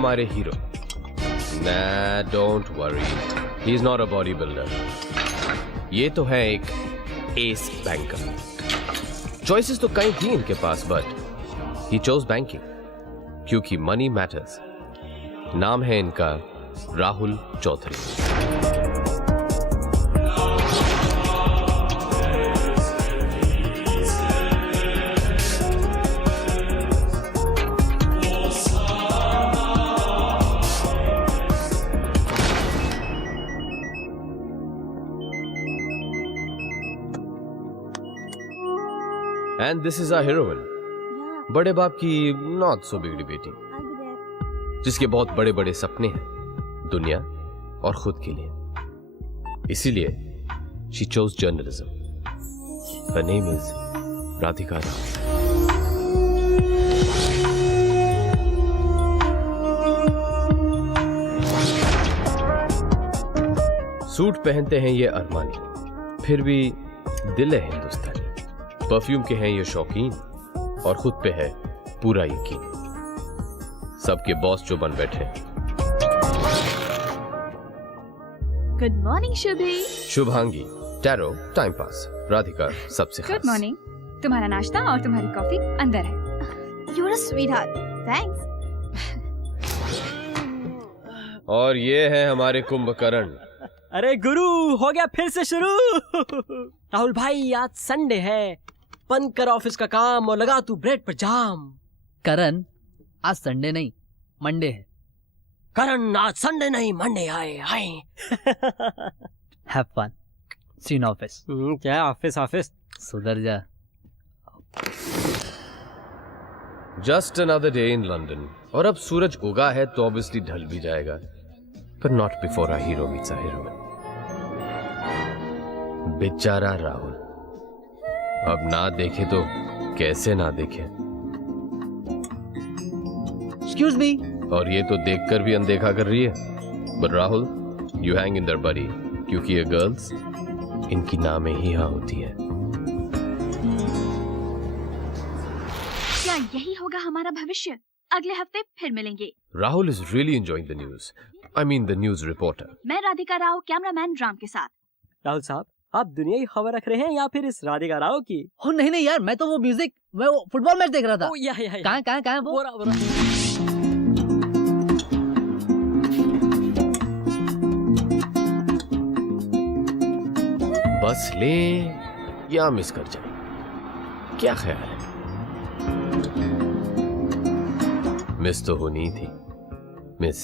हमारे hero. Nah, don't worry. He's not a bodybuilder. ये तो है एक एस बैंकर। चॉइसेस तो कई थी इनके पास, बट he chose banking क्योंकि मनी मैटर्स। नाम है इनका Rahul Chaudhary. And this is our heroine. बड़े बाप की नॉट सो बिगड़ी बेटी, जिसके बहुत बड़े बड़े सपने हैं दुनिया और खुद के लिए। इसीलिए she chose journalism. Her name is Radhika Rao. Suit पहनते हैं ये अरमानी, फिर भी दिल है हिंदुस्तानी। परफ्यूम के हैं ये शौकीन और खुद पे है पूरा यकीन। सबके बॉस जो बन बैठे। Good morning Shubhi. Shubhangi, tarot, time pass, Radhika सबसे खास। Good morning. तुम्हारा नाश्ता और तुम्हारी कॉफी अंदर है। You are a sweetheart, thanks. और ये है हमारे कुंभकर्ण। अरे गुरु, हो गया फिर से शुरू। राहुल भाई, आज संडे है, बंद कर ऑफिस का काम और लगा तू ब्रेड पर जाम। करण, आज संडे नहीं मंडे है। करण, आज संडे नहीं मंडे आए। Have fun, see in office. क्या ऑफिस? सुधर जा। Just another day in London. और अब सूरज उगा है तो ऑब्वियसली ढल भी जाएगा, पर not before our hero meets our heroine. बेचारा राहुल, अब ना देखे तो कैसे ना देखे। Excuse me. और ये तो देखकर भी अनदेखा कर रही है। But Rahul, you hang in there buddy, क्योंकि ये गर्ल्स इनकी नामें ही हाँ होती है। क्या यही होगा हमारा भविष्य? अगले हफ्ते फिर मिलेंगे। Rahul is really enjoying the news. I mean the news reporter. मैं राधिका राव, कैमरामैन राम के साथ। राहुल साहब, आप दुनिया की खबर रख रहे हैं या फिर इस राधिका राव की? हो नहीं यार, मैं तो वो फुटबॉल मैच देख रहा था। कहाँ वो? बोरा। बस ले या मिस कर जाए, क्या ख्याल है? मिस तो होनी ही थी, मिस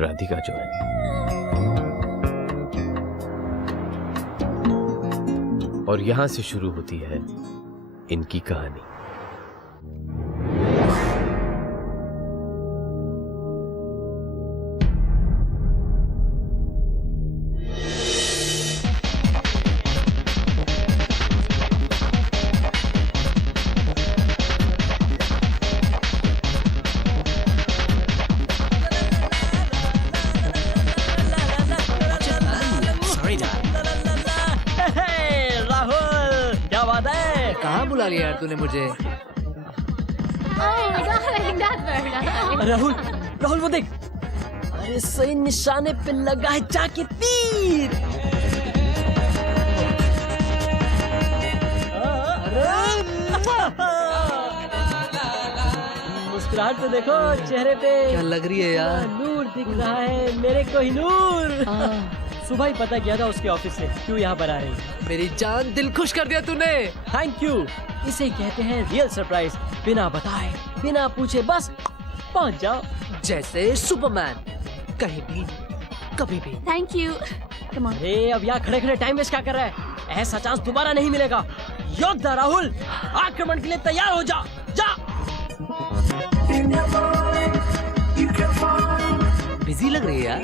राधिका जो है। और यहां से शुरू होती है इनकी कहानी। कहाँ बुला लिया यार तूने मुझे? राहुल वो देख, अरे सही निशाने पे लगा है जाके तीर। मुस्कुराहट तो देखो चेहरे पे, क्या लग रही है यार? नूर दिख रहा है मेरे को ही नूर। सुबह ही पता किया था उसके ऑफिस से क्यों यहाँ पर आ रही। मेरी जान, दिल खुश कर दिया तूने। Thank you. इसे कहते हैं रियल सरप्राइज। बिना बताए, बिना पूछे बस पहुँच जाओ। जैसे सुपरमैन, कहीं भी कभी भी। Thank you. Come on. अरे अब यहाँ खड़े खड़े टाइम वेस्ट क्या कर रहा है? ऐसा चांस दोबारा नहीं मिलेगा। योद्धा राहुल, आक्रमण के लिए तैयार हो जा। जा। बिजी लग रही है यार।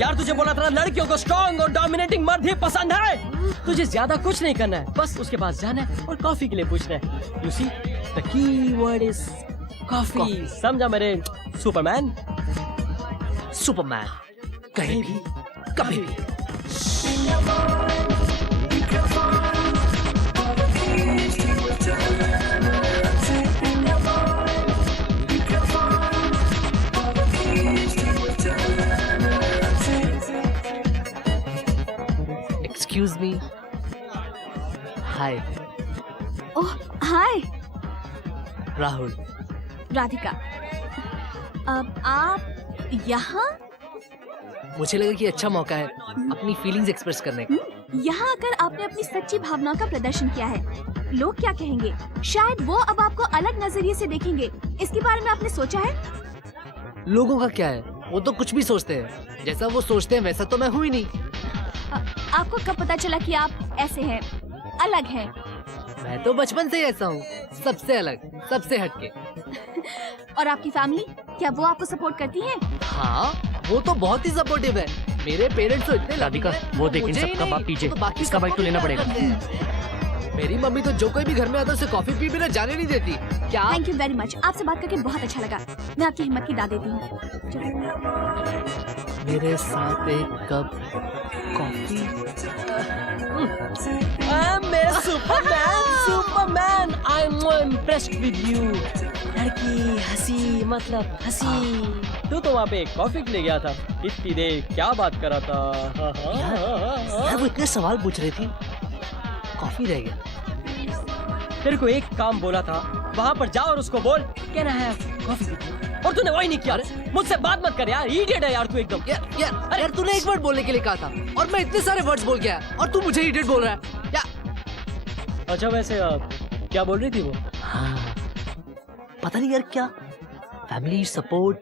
यार तुझे बोला था लड़कियों को स्ट्रॉन्ग और डोमिनेटिंग मर्द ही पसंद है। तुझे ज्यादा कुछ नहीं करना है, बस उसके पास जाना है और कॉफी के लिए पूछना है। You see, the key word is coffee. समझा मेरे सुपरमैन? सुपरमैन, कहीं भी कभी भी। Excuse me. Hi. Oh hi. Rahul. Radhika. अब आप यहाँ? मुझे लगा कि अच्छा मौका है अपनी फीलिंग्स एक्सप्रेस करने का। यहाँ आकर आपने अपनी सच्ची भावनाओं का प्रदर्शन किया है। लोग क्या कहेंगे? शायद वो अब आपको अलग नजरिए से देखेंगे। इसके बारे में आपने सोचा है? लोगों का क्या है, वो तो कुछ भी सोचते हैं। जैसा वो सोचते हैं वैसा तो मैं हूँ ही नहीं। आपको कब पता चला कि आप ऐसे हैं, अलग हैं? मैं तो बचपन से ही ऐसा हूँ, सबसे अलग, सबसे हटके। और आपकी फैमिली, क्या वो आपको सपोर्ट करती है? हाँ, वो तो बहुत ही सपोर्टिव है। मेरे पेरेंट्स तो इतने राधिका, वो देख इन सबका बाप पीछे, इसका बाइक तो लेना पड़ेगा। मेरी मम्मी तो जो कोई भी घर में आता है उसे कॉफी पी बिना जाने नहीं देती। क्या? थैंक यू वेरी मच, आपसे बात करके बहुत अच्छा लगा। मैं आपकी हिम्मत की दाद देती हूँ। मेरे साथ एक कप कॉफी। मेरा Superman, I am impressed with you. लड़की हंसी, मतलब हंसी। तू तो वहाँ पे कॉफी के लिए गया था, इतनी देर क्या बात कर रहा था? यार वो इतने सवाल पूछ रही थी, कॉफी रह गया। तेरे को एक काम बोला था, वहाँ पर जाओ और उसको बोल कैन आई हैव कॉफी, और तूने वही नहीं किया। मुझसे बात मत कर यार, इडियट है यार तू एकदम। यार तूने एक वर्ड बोलने के लिए कहा था और मैं इतने सारे वर्ड्स बोल गया और तू मुझे इडियट बोल रहा है क्या? अच्छा वैसे क्या बोल रही थी वो? हाँ, पता नहीं यार क्या, फैमिली सपोर्ट,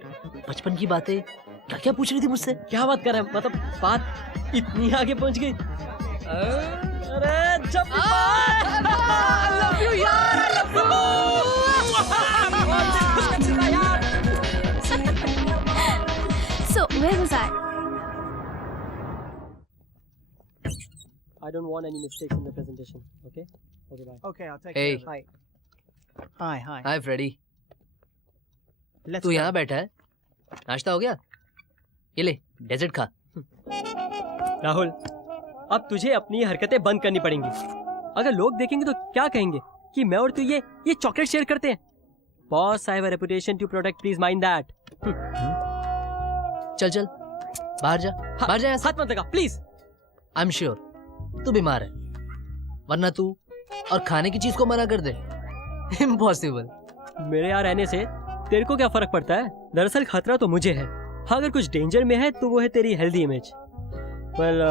बचपन की बातें, क्या क्या पूछ रही थी मुझसे। क्या बात कर रहा है, मतलब बात इतनी आगे पहुंच गई। अरे जब I love you यार, I love you। So where was I? I don't want any mistakes in the presentation. Okay? Okay, bye. Okay, I'll take Hey. care of it. Hi. Hi Freddy, Let's तू go. यहाँ बैठा है, नाश्ता हो गया? ये ले डेजर्ट खा। राहुल, अब तुझे अपनी हरकतें बंद करनी पड़ेंगी। अगर लोग देखेंगे तो क्या कहेंगे कि मैं और तू ये चॉकलेट शेयर करते हैं। Boss, I have a reputation to protect, please mind that. चल बाहर जा, बाहर जा यहाँ से। हाथ मत लगा प्लीज। आई एम श्योर तू बीमार है, वरना तू और खाने की चीज को मना कर दे। इम्पॉसिबल। मेरे यहाँ रहने से तेरे को क्या फर्क पड़ता है? दरअसल खतरा तो मुझे है। हाँ, अगर कुछ डेंजर में है तो वो है तेरी हेल्दी इमेज। वेल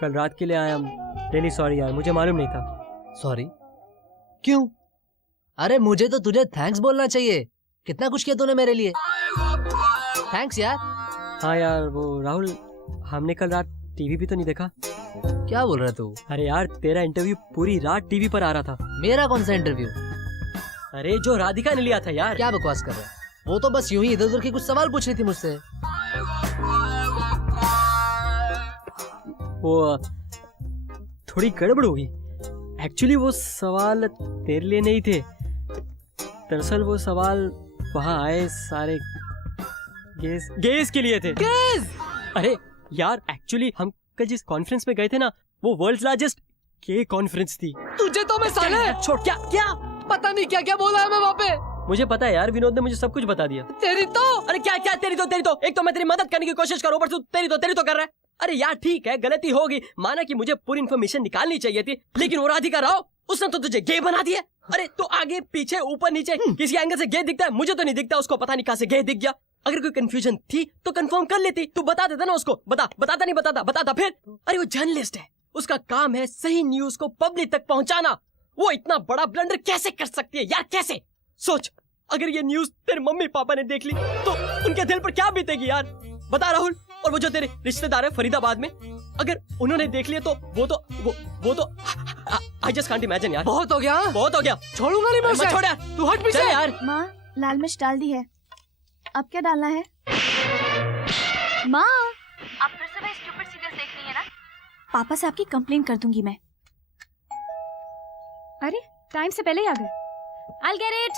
कल रात के लिए आई एम रियली सॉरी यार, मुझे मालूम नहीं था। सॉरी? क्यों? अरे मुझे तो तुझे थैंक्स बोलना चाहिए, कितना कुछ किया तूने मेरे लिए। थैंक्स यार। हाँ यार, वो राहुल, हमने कल रात टीवी भी तो नहीं देखा। क्या बोल रहा तू? अरे यार, तेरा इंटरव्यू पूरी रात टीवी पर आ रहा था। मेरा कौन सा इंटरव्यू? अरे जो राधिका ने लिया था यार। क्या बकवास कर रहा है? वो तो बस यूं ही इधर उधर के कुछ सवाल पूछ रही थी मुझसे। वो थोड़ी गड़बड़ हुई। एक्चुअली वो सवाल तेरे लिए नहीं थे। दरअसल वो सवाल वहाँ आए सारे गेस के लिए थे। गेस? अरे यार, एक्चुअली हम कल जिस कॉन्फ्रेंस में गए थे ना, वो वर्ल्ड लार्जेस्ट के कॉन्फ्रेंस थी। तुझे तो मैं साले छोड़, क्या पता नहीं क्या क्या बोला है मैं वहाँ पे। मुझे पता है यार, विनोद ने मुझे सब कुछ बता दिया। तेरी तो अरे क्या तेरी तो एक तो मैं तेरी मदद करने की कोशिश करूं, पर तू तेरी तो कर रहा है। अरे यार ठीक है, गलती होगी, माना कि मुझे पूरी इन्फॉर्मेशन निकालनी चाहिए थी, लेकिन वो राधिका राव, उसने तो तुझे गे बना दिया। अरे तो आगे पीछे ऊपर नीचे किसी एंगल से गे दिखता है, मुझे तो नहीं दिखता, उसको पता नहीं कहां से गे दिख गया। अगर कोई कंफ्यूजन थी तो कंफर्म कर लेती, तू बता देता ना उसको। बताता नहीं बताता फिर। अरे वो जर्नलिस्ट है, उसका काम है सही न्यूज को पब्लिक तक पहुंचाना। वो इतना बड़ा ब्लंडर कैसे कर सकती है यार, कैसे? सोच, अगर ये न्यूज तेरे मम्मी पापा ने देख ली तो उनके दिल पर क्या बीतेगी यार, बता राहुल। और वो जो तेरे रिश्तेदार है फरीदाबाद में, अगर उन्होंने देख लिया तो वो तो आई जस्ट कांट इमेजिन यार। बहुत हो गया, छोड़ूंगा नहीं मैं उसे। छोड़ यार, तू हट पीछे यार। माँ, लाल मिर्च डाल दी है, अब क्या डालना है? माँ, अब फिर से वही स्टूपिड सीरियल देख रही है ना? पापा से आपकी कंप्लेन कर दूंगी मैं। अरे टाइम से पहले ही आ गए। I'll get it।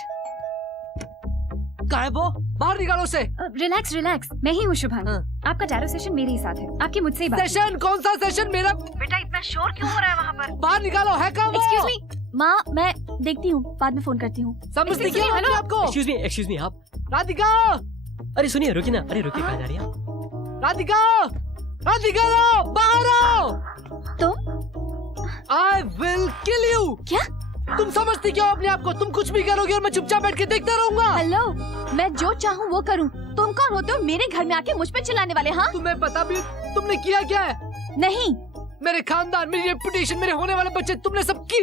कहाँ है वो? बाहर निकालो उसे। रिलैक्स, मैं ही हूँ शुभांगी। आपका टैरो सेशन मेरे ही साथ है, आपकी मुझसे ही बात। सेशन? कौन सा सेशन? मेरा बेटा इतना शोर क्यों हो रहा है वहाँ पर? बाहर निकालो, है कहाँ वो? एक्सक्यूज मी माँ, मैं देखती हूँ, बाद में फोन करती हूँ। समझती क्या अपने आप को? एक्सक्यूज मी आप। राधिका, अरे सुनिए, रुकिए ना। अरे रुकिए, कहाँ जा रही है? राधिका, बाहर आओ। तो I will kill you. क्या? तुम समझती क्यों अपने आप को? तुम कुछ भी करोगी और मैं चुपचाप बैठ के देखता रहूंगा। हेलो, मैं जो चाहूँ वो करूँ। तुम कौन होते हो मेरे घर में आके मुझ पे चिल्लाने वाले? हाँ, तुम्हें पता भी तुमने किया क्या है? नहीं। मेरे खानदान, मेरी रेपुटेशन, मेरे होने वाले बच्चे, तुमने सबकी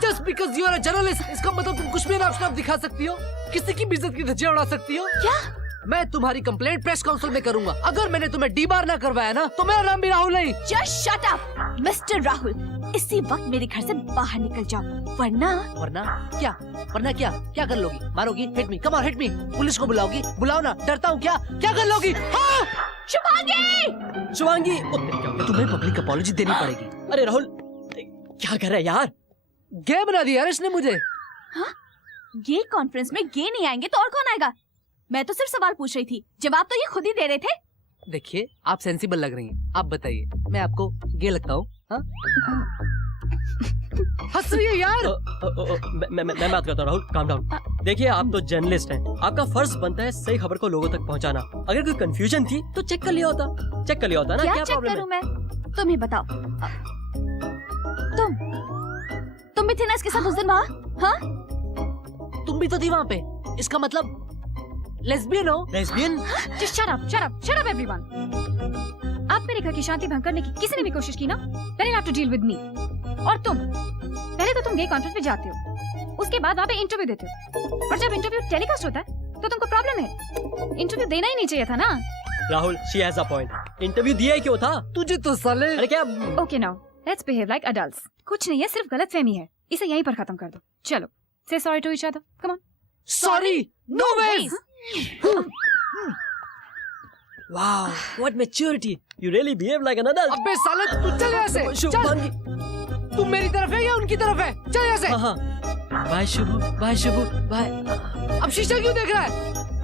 just because you are a journalist. इसका मतलब तुम कुछ भी नाम दिखा सकती हो, किसी की भी इज्जत की धज्जियां उड़ा सकती हो। क्या? मैं तुम्हारी कंप्लेंट प्रेस काउंसिल में करूंगा। अगर मैंने तुम्हें डीबार ना करवाया ना तो मेरा नाम भी राहुल नहीं। Just shut up mister Rahul. इसी वक्त मेरे घर से बाहर निकल जाओ, वरना वरना क्या कर लोगी? मारोगी? Hit me, come on hit me. Police को बुलाओगी? बुलाओ ना, डरता हूँ क्या कर लोगी? हाँ! शुभांगी! शुभांगी, तुम्हें पब्लिक अपॉलॉजी देनी पड़ेगी। अरे राहुल क्या कर रहा है यार? गे बना दिया यार इसने मुझे। हाँ? गे कॉन्फ्रेंस में गे नहीं आएंगे तो और कौन आएगा? मैं तो सिर्फ सवाल पूछ रही थी, जवाब तो ये खुद ही दे रहे थे। देखिए आप सेंसिबल लग रही हैं, आप बताइए मैं आपको गे लगता हूँ? हंस रही है यार। मैं बात करता हूँ राहुल, काम डाउन। देखिए आप तो जर्नलिस्ट हैं, आपका फर्ज बनता है सही खबर को लोगों तक पहुंचाना। अगर कोई कंफ्यूजन थी तो चेक कर लिया होता ना। क्या क्या चेक प्रॉब्लम करूं मैं? तुम ही बताओ। तुम भी थे ना इसके साथ उस दिन वहाँ? हाँ? तुम भी तो थी वहाँ पे, इसका मतलब लेस्बियन हो? Lesbian? Just shut up everyone. आप मेरे घर की शांति भंग करने की किसी ने भी कोशिश की ना, then you'll have to deal with me. और तुम पहले तो तुम गे कॉन्फ्रेंस में जाते हो, उसके बाद वहाँ पे इंटरव्यू देते हो, और जब इंटरव्यू टेलीकास्ट होता है तो तुमको प्रॉब्लम है। इंटरव्यू देना ही नहीं चाहिए था ना। Rahul she has a point. Interview दिया ही क्यों था? तुझे तो साले। अरे क्या? Okay now, let's behave like adults. कुछ नहीं है, सिर्फ गलतफहमी है, इसे यहीं पर खत्म कर दो। चलो, say sorry to each other. Come on. Sorry, no ways. Wow, what maturity! You really behave like an adult. अबे साले तू चल यहाँ से। शुभांगी, तू मेरी तरफ है या उनकी तरफ है? चल यहाँ से। हाँ। Bye Shubhu, bye. अब शीशा क्यों देख रहा है?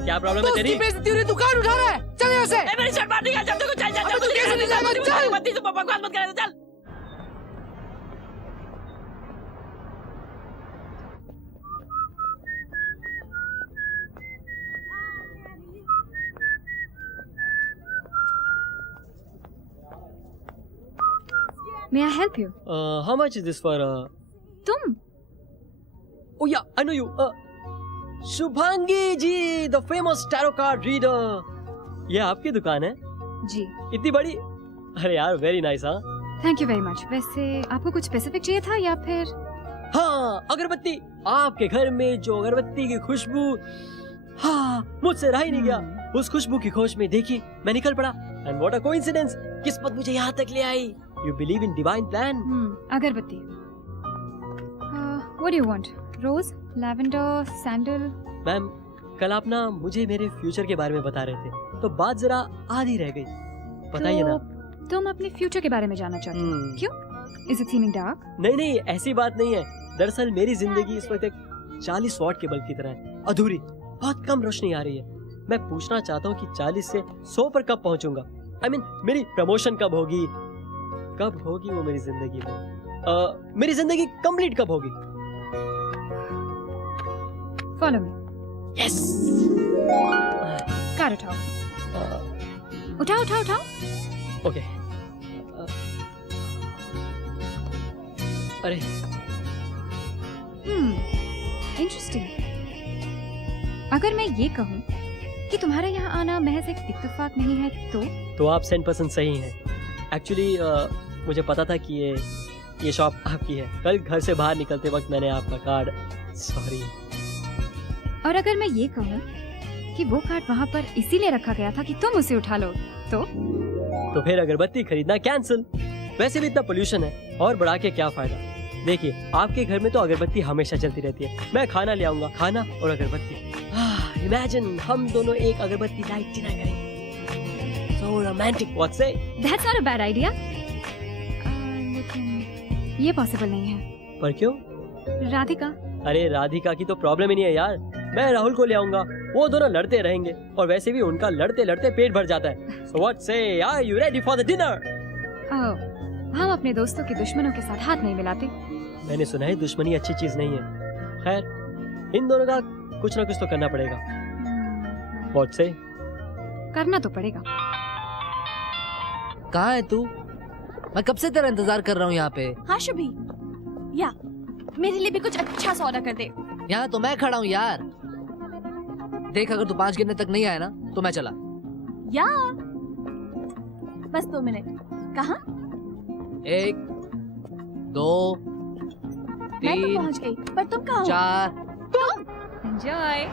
क्या प्रॉब्लम है तेरी? बेइज्जती हो रही, तू कहाँ उठा रहा है? चल यहाँ से। मेरी शर्ट मार देगा जब तक चल अबे तू कैसे नहीं जाएगा? चल। तू बकवास मत कर, चल। May I help you? How much is this for? तुम? Oh yeah, I know you. Shubhangi ji, the famous tarot card reader. ये आपकी दुकान है? जी। इतनी बड़ी? अरे यार, very nice हाँ? Thank you very much. वैसे आपको कुछ स्पेसिफिक चाहिए था या फिर? हाँ, अगरबत्ती। आपके घर में जो अगरबत्ती की खुशबू, हाँ, मुझसे रह ही नहीं गया। उस खुशबू की खोज में देखी, मैं निकल पड़ा। And what a coincidence! किस्मत मुझे यहाँ तक ले आई। You believe in divine plan? अगरबत्ती। What do you want? Rose, lavender, sandal? Ma'am, कल आप ना मुझे मेरे फ्यूचर के बारे में बता रहे थे, तो बात जरा आधी रह गई। बताइए ना। तुम अपने फ्यूचर के बारे में जानना चाहते हो? क्यों? Is it seeming dark? नहीं, ऐसी बात नहीं है। दरअसल मेरी जिंदगी इस वक्त एक 40 वॉट के बल्ब की तरह है, अधूरी, बहुत कम रोशनी आ रही है। मैं पूछना चाहता हूँ कि 40 से 100 पर कब पहुँचूंगा? I mean, मेरी प्रमोशन कब होगी वो मेरी जिंदगी में? मेरी जिंदगी कंप्लीट कब होगी? Follow me. Yes. कार उठाओ। उठाओ। Okay. अरे इंटरेस्टिंग। अगर मैं ये कहूँ कि तुम्हारा यहाँ आना महज एक इत्तेफाक नहीं है तो आप 100% सही हैं। एक्चुअली मुझे पता था कि ये शॉप आपकी है। कल घर से बाहर निकलते वक्त मैंने आपका कार्ड, सॉरी। और अगर मैं ये कहूँ कि वो कार्ड वहाँ पर इसीलिए रखा गया था कि तुम उसे उठा लो तो फिर अगरबत्ती खरीदना कैंसिल। वैसे भी इतना पोल्यूशन है, और बढ़ा के क्या फायदा? देखिए आपके घर में तो अगरबत्ती हमेशा चलती रहती है। मैं खाना ले आऊंगा, खाना और अगरबत्ती। इमेजिन हम दोनों एक अगरबत्ती लाइट डिनर करें। So romantic, what say? That's not a bad idea. लेकिन ये पॉसिबल नहीं है। पर क्यों? राधिका। अरे राधिका की तो प्रॉब्लम ही नहीं है यार। मैं राहुल को ले आऊंगा, वो दोनों लड़ते रहेंगे, और वैसे भी उनका लड़ते लड़ते पेट भर जाता है। So what say? Are you ready for the dinner? हम अपने दोस्तों के दुश्मनों के साथ हाथ नहीं मिलाते। मैंने सुना है दुश्मनी अच्छी चीज नहीं है। खैर इन दोनों का कुछ ना कुछ तो करना पड़ेगा। What say? करना तो पड़ेगा। कहाँ है तू? मैं कब से तेरा इंतजार कर रहा हूँ यहाँ पे। हाँ शुभी, या मेरे लिए भी कुछ अच्छा सा ऑर्डर कर दे। यहाँ तो मैं खड़ा हूँ यार। देख अगर तू 5 गिनने तक नहीं आया ना तो मैं चला। या बस 2 मिनट। कहाँ? 1 2 मैं तो 3 पहुँच गई, पर तुम कहाँ हो? 4। Enjoy.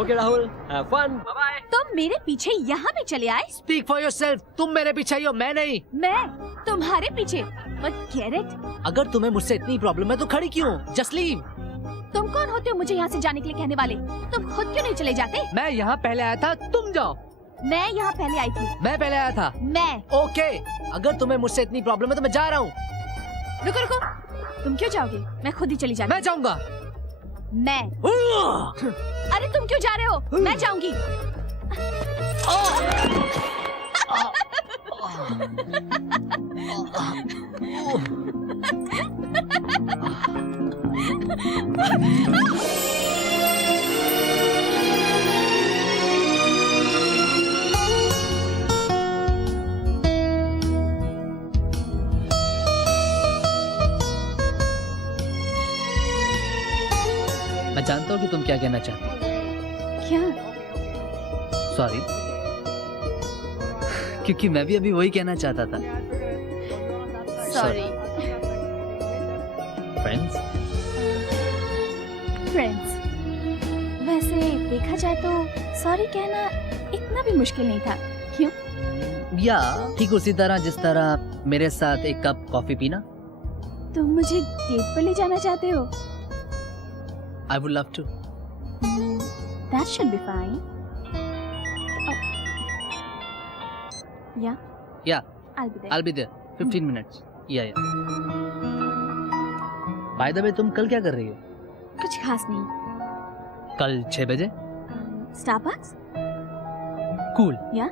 Okay Rahul, have fun, bye bye. तुम मेरे पीछे यहाँ पे चले आए? Speak for yourself. तुम मेरे पीछे ही हो, मैं नहीं। मैं तुम्हारे पीछे? But get it? अगर तुम्हें मुझसे इतनी प्रॉब्लम है तो खड़ी क्यों? Just leave. तुम कौन होते हो मुझे यहाँ से जाने के लिए कहने वाले? तुम खुद क्यों नहीं चले जाते? मैं यहाँ पहले आया था, तुम जाओ। मैं यहाँ पहले आई थी। मैं पहले आया था। मैं। ओके, अगर तुम्हें मुझसे इतनी प्रॉब्लम है तो मैं जा रहा हूँ। रुको रुको, तुम क्यों जाओगे? मैं खुद ही चली जाऊंगी। मैं जाऊंगा। मैं। अरे तुम क्यों जा रहे हो? मैं जाऊंगी। मैं जानता हूँ कि तुम क्या कहना चाहती हो। क्या? सॉरी, क्योंकि मैं भी अभी वही कहना चाहता था। सॉरी। फ्रेंड्स। फ्रेंड्स। वैसे देखा जाए तो सॉरी कहना इतना भी मुश्किल नहीं था, क्यों? या ठीक उसी तरह जिस तरह मेरे साथ एक कप कॉफी पीना। तुम मुझे डेट पर ले जाना चाहते हो? I would love to. That should be fine. Yeah. Yeah. I'll be there. I'll be there. 15 minutes. Yeah. By the way, तुम कल क्या कर रही हो? कुछ खास नहीं। कल 6 बजे? Starbucks? Cool. Yeah?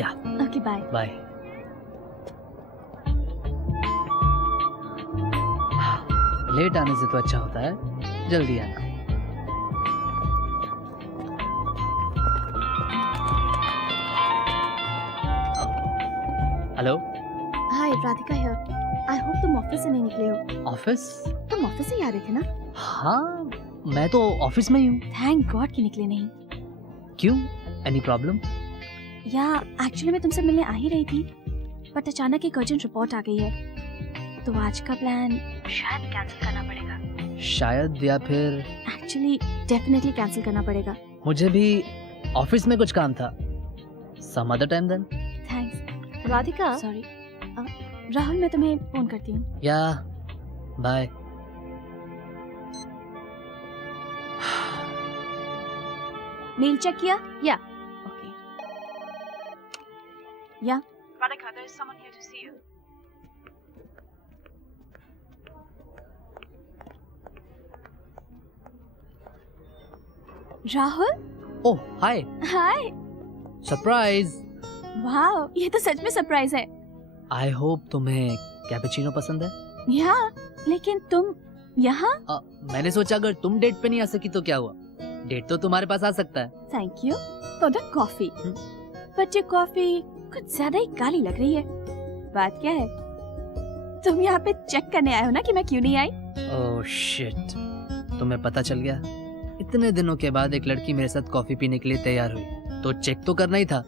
Yeah. Okay, bye. Bye. Late आने से तो अच्छा होता है जल्दी आना। Hello. Hi, Radhika here. I hope तुम ऑफिस से नहीं निकले हो। ऑफिस? तुम ऑफिस से ही आ रहे थे ना? हाँ, मैं तो ऑफिस में ही हूँ। Thank God कि निकले नहीं। क्यों? Any problem? या एक्चुअली मैं तुमसे मिलने आ ही रही थी, बट अचानक एक अर्जेंट रिपोर्ट आ गई है, तो आज का प्लान शायद कैंसिल करना पड़ेगा। शायद या फिर एक्चुअली डेफिनेटली कैंसिल करना पड़ेगा। मुझे भी ऑफिस में कुछ काम था। Some other time then. Thanks. Radhika, sorry. Rahul, मैं तुम्हें फोन करती हूँ। या बाय। मेल चेक किया? या ओके। या Radhika, there is someone here to see you. Rahul. Oh hi. Hi. Surprise. वाह, ये तो सच में सरप्राइज है। आई होप तुम्हें कैपेचिनो पसंद है। या लेकिन तुम यहाँ? मैंने सोचा अगर तुम डेट पे नहीं आ सकी तो क्या हुआ, डेट तो तुम्हारे पास आ सकता है। Thank you for the coffee, but ये कॉफी कुछ ज्यादा ही काली लग रही है। बात क्या है? तुम यहाँ पे चेक करने आए हो ना कि मैं क्यों नहीं आई? ओह शिट, तुम्हें पता चल गया? इतने दिनों के बाद एक लड़की मेरे साथ कॉफी पीने के लिए तैयार हुई, तो चेक तो करना ही था।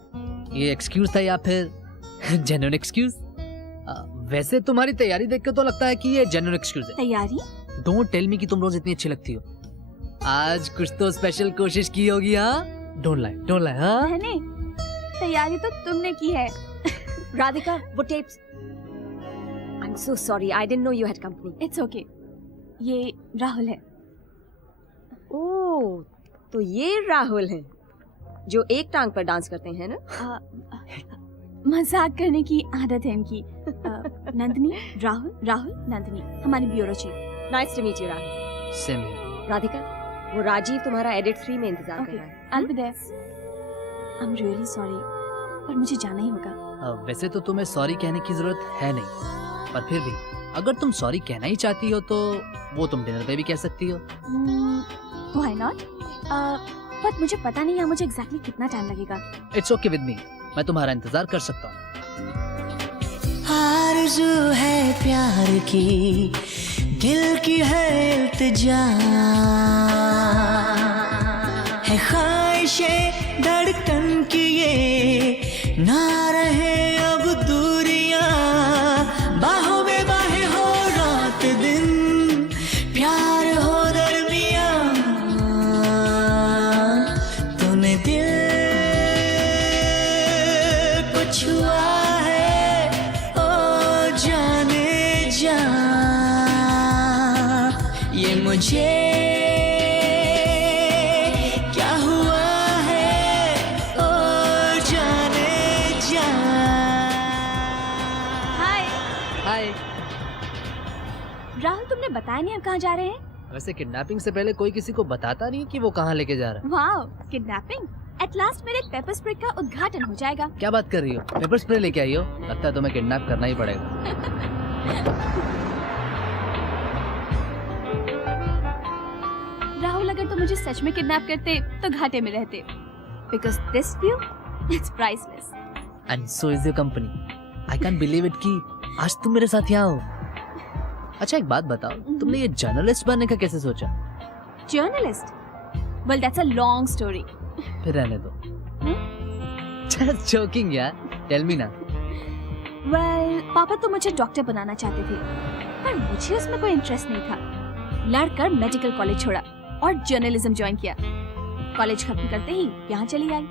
ये एक्सक्यूज था या फिर जेन्युइन एक्सक्यूज? वैसे तुम्हारी तैयारी देख के तो लगता है कि ये जेन्युइन एक्सक्यूज है। तैयारी? डोंट टेल मी कि तुम रोज इतनी अच्छी लगती हो। आज कुछ तो स्पेशल कोशिश की होगी। हाँ, डोंट लाई। हाँ, मैंने तैयारी तो तुमने की है। राधिका, वो tapes. I'm so sorry, I didn't know you had company. It's okay. ये राहुल है। ओह, तो ये राहुल है जो एक टांग पर डांस करते हैं ना? मजाक करने की आदत है इनकी। नंदिनी, राहुल नंदिनी, हमारी bureau chief. Nice to meet you, Rahul. Same here. Radhika, वो राजीव तुम्हारा एडिट 3 में इंतजार कर ओके, रहा है। I'll be there. I'm really sorry, पर मुझे जाना ही होगा। वैसे तो तुम्हें सॉरी कहने की जरूरत है नहीं, पर फिर भी अगर तुम सॉरी कहना ही चाहती हो तो वो तुम डिनर पे भी कह सकती हो। Why not? बट मुझे पता नहीं यहाँ मुझे एग्जैक्टली कितना टाइम लगेगा। इट्स ओके विद मी, मैं तुम्हारा इंतजार कर सकता हूँ। आरज़ू है प्यार की, दिल की है इल्तिजा, है ख्वाहिशे धड़कन की ये, ना रहे अब दूरियां, बाहों में बाहें हो रात दिन, प्यार हो दरमियां, तूने दिल को छुआ है ओ जाने जा, ये मुझे क्या हुआ है ओ जाने जा। हाय हाय। राहुल, तुमने बताया नहीं हम कहाँ जा रहे हैं? वैसे किडनैपिंग से पहले कोई किसी को बताता नहीं कि वो कहाँ लेके जा रहा है। Wow, kidnapping! एट लास्ट मेरे पेपर स्प्रे का उद्घाटन हो जाएगा। क्या बात कर रही हो? पेपर स्प्रे लेके आई हो? लगता है तुम्हें किडनैप करना ही पड़ेगा। राहुल, अगर तुम मुझे सच में किडनैप करते तो घाटे में रहते, because this view it's priceless. And so is your company. I can believe it कि आज तुम मेरे साथ यहाँ हो। अच्छा एक बात बताओ, तुमने ये जर्नलिस्ट बनने का कैसे सोचा? Journalist? Well that's a long story. फिर रहने दो। जस्ट जोकिंग यार, टेल मी ना। वेल, पापा तो मुझे डॉक्टर बनाना चाहते थे, पर मुझे उसमें कोई इंटरेस्ट नहीं था। लड़कर मेडिकल कॉलेज छोड़ा और जर्नलिज्म ज्वाइन किया। कॉलेज खत्म करते ही यहाँ चली आई।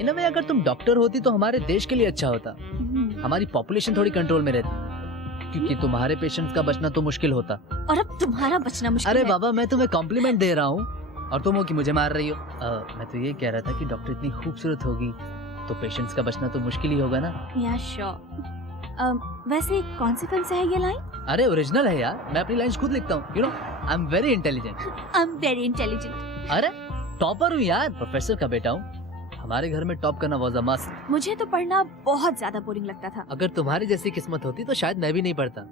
इन अ वे अगर तुम डॉक्टर होती तो हमारे देश के लिए अच्छा होता। हमारी पॉपुलेशन थोड़ी कंट्रोल में रहती, क्योंकि तुम्हारे पेशेंट्स का बचना तो मुश्किल होता। और अब तुम्हारा बचना मुश्किल अरे है। बाबा, मैं तुम्हें कॉम्प्लीमेंट दे रहा हूँ और तुम हो कि मुझे मार रही हो। मैं तो ये कह रहा था कि डॉक्टर इतनी खूबसूरत होगी तो पेशेंट्स का बचना तो मुश्किल ही होगा ना। या श्योर। वैसे कौन सी फिल्म से है ये लाइन? अरे ओरिजिनल है यार, मैं अपनी लाइंस खुद लिखता हूँ। You know, I am very intelligent. I am very intelligent. अरे टॉपर हूँ यार, प्रोफेसर का बेटा हूँ। हमारे घर में टॉप करना वाज अ मस्ट। मुझे तो पढ़ना बहुत ज्यादा बोरिंग लगता था। अगर तुम्हारी जैसी किस्मत होती तो शायद मैं भी नहीं पढ़ता।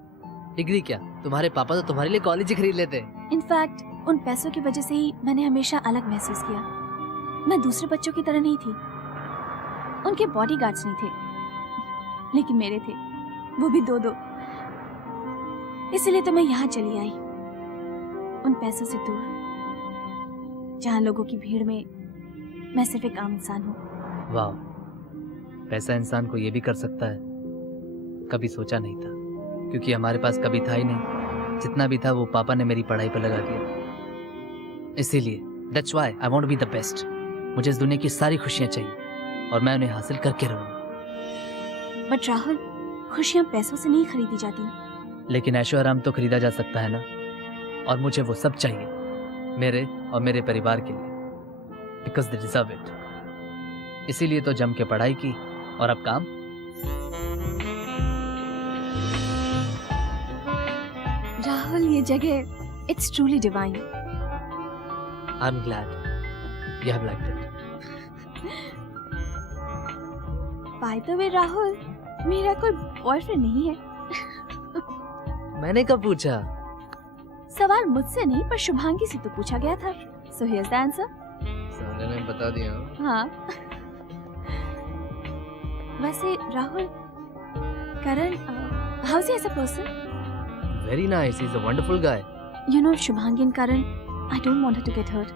डिग्री क्या, तुम्हारे पापा तो तुम्हारे लिए कॉलेज ही खरीद लेते। इनफैक्ट उन पैसों की वजह से ही मैंने हमेशा अलग महसूस किया। मैं दूसरे बच्चों की तरह नहीं थी। उनके बॉडीगार्ड्स नहीं थे, लेकिन मेरे थे, वो भी दो दो। इसलिए तो मैं यहाँ चली आई, उन पैसों से दूर, जहाँ लोगों की भीड़ में मैं सिर्फ एक आम इंसान हूँ। वाह, पैसा इंसान को ये भी कर सकता है। कभी सोचा नहीं था, क्योंकि हमारे पास कभी था ही नहीं। जितना भी था वो पापा ने मेरी पढ़ाई पर लगा दिया। इसीलिए that's why I want to be the best. मुझे इस दुनिया की सारी खुशियाँ चाहिए और मैं उन्हें हासिल करके रहूंगा। बट राहुल, खुशियाँ पैसों से नहीं खरीदी जाती। लेकिन ऐशो आराम तो खरीदा जा सकता है ना, और मुझे वो सब चाहिए मेरे और मेरे परिवार के लिए, बिकॉज दे डिजर्व इट। इसीलिए तो जम के पढ़ाई की, और अब काम। राहुल, ये जगह it's truly divine. I am glad you have liked it. Bye the वे राहुल, मेरा कोई बॉयफ्रेंड नहीं है। मैंने कब पूछा? सवाल मुझसे नहीं पर शुभांगी से तो पूछा गया था। So here's the answer. साले ने बता दिया। हाँ। वैसे Rahul, Karan, how is he as a person? Very nice, he's a wonderful guy. You know, Shubhangi and Karan, I don't want her to get hurt.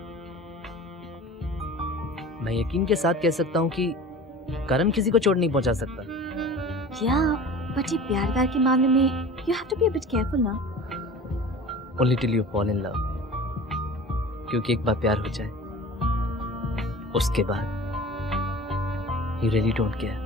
मैं यकीन के साथ कह सकता हूँ कि करण किसी को चोट नहीं पहुँचा सकता। Yeah, but ये प्यार व्यार के मामले में you have to be a bit careful ना। Only till you fall in love. क्योंकि एक बार प्यार हो जाए, उसके बाद you really don't care.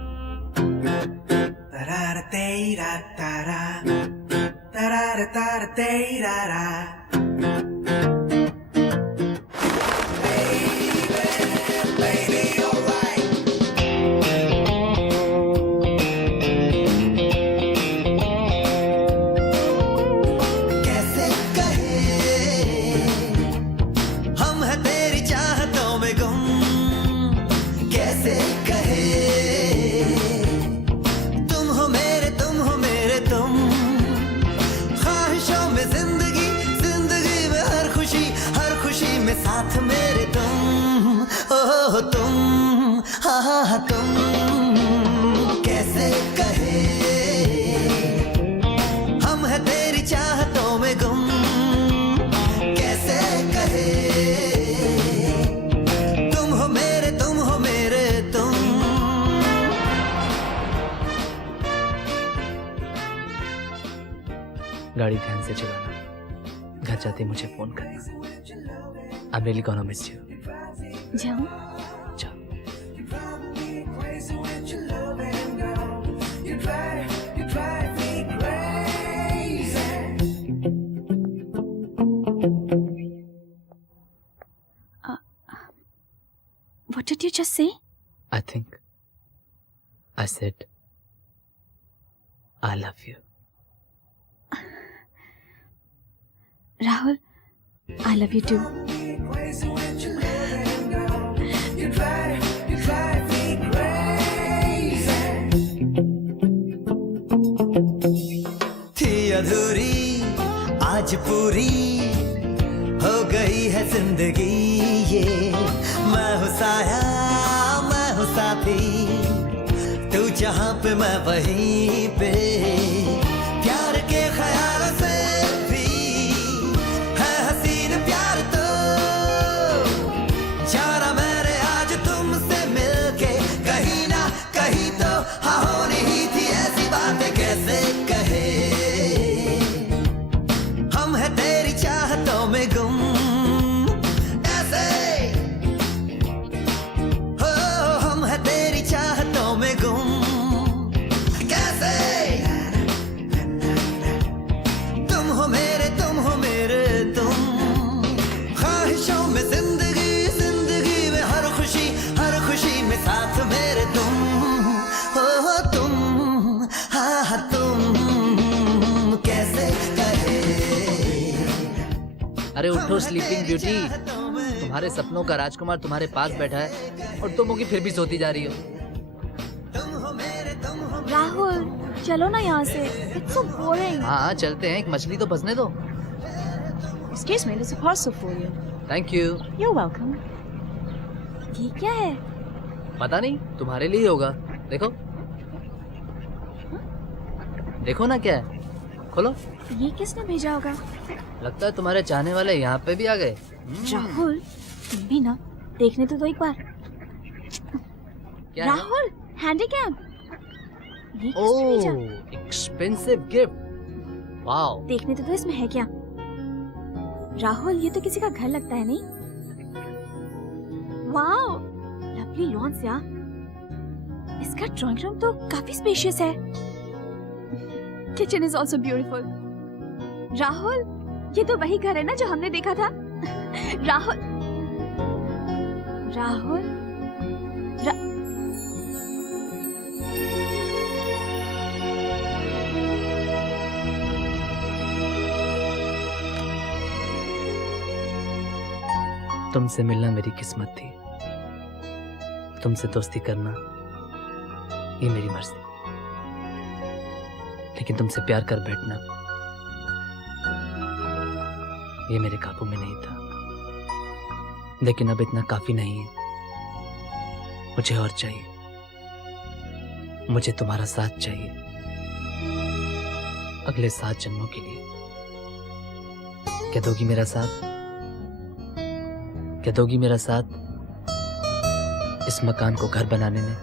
गाड़ी ध्यान से चलाना, घर जाते मुझे फोन करना। I'm really gonna miss you. जाऊं? जाओ। What did you just say? I think I said I love you. Rahul, I love you too. थी अधूरी आज पूरी हो गई है जिंदगी ये, मैं हूँ साया मैं हूँ साथी, तू जहाँ पे मैं वहीं पे, प्यार के ख्याल से भी है हसीन प्यार तो, जाना मैंने आज तुमसे मिलके, कहीं ना कहीं तो हाँ होनी ही थी ऐसी बातें कैसे कहे, हम है तेरी चाहतों में गुम ऐसे, हो हम है तेरी चाहतों में गुम कैसे, तुम हो मेरे तुम, ख्वाहिशों में जिंदगी जिंदगी में हर खुशी में साथ मेरे तुम हो तुम, हाँ तुम कैसे कहे। अरे उठो स्लीपिंग ब्यूटी, तुम्हारे सपनों का राजकुमार तुम्हारे पास बैठा है और तुम होगी फिर भी सोती जा रही हो। राहुल, चलो ना यहाँ से। It's so boring. हाँ चलते हैं, एक मछली तो फंसने दो। Excuse me, there's a parcel for you. Thank you. You're welcome. ये क्या है? पता नहीं, तुम्हारे लिए ही होगा। देखो देखो ना क्या है, खोलो। ये किसने भेजा होगा? लगता है तुम्हारे चाहने वाले यहाँ पे भी आ गए। राहुल, तुम भी ना देखने तो दो एक बार। क्या है? राहुल, हैंडीकैम। ये किसने ओह, भेजा? Expensive gift. वाओ। देखने तो दो इसमें है क्या। राहुल, ये तो किसी का घर लगता है नहीं? वाओ, लवली लॉन्स यार। इसका ड्राइंग रूम तो काफी स्पेशियस है। Kitchen is also beautiful. Rahul, ये तो वही घर है ना जो हमने देखा था। राहुल, राहुल, तुमसे मिलना मेरी किस्मत थी, तुमसे दोस्ती करना ये मेरी मर्जी, लेकिन तुमसे प्यार कर बैठना ये मेरे काबू में नहीं था। लेकिन अब इतना काफी नहीं है, मुझे और चाहिए। मुझे तुम्हारा साथ चाहिए अगले 7 जन्मों के लिए। क्या दोगी मेरा साथ? क्या दोगी मेरा साथ इस मकान को घर बनाने में?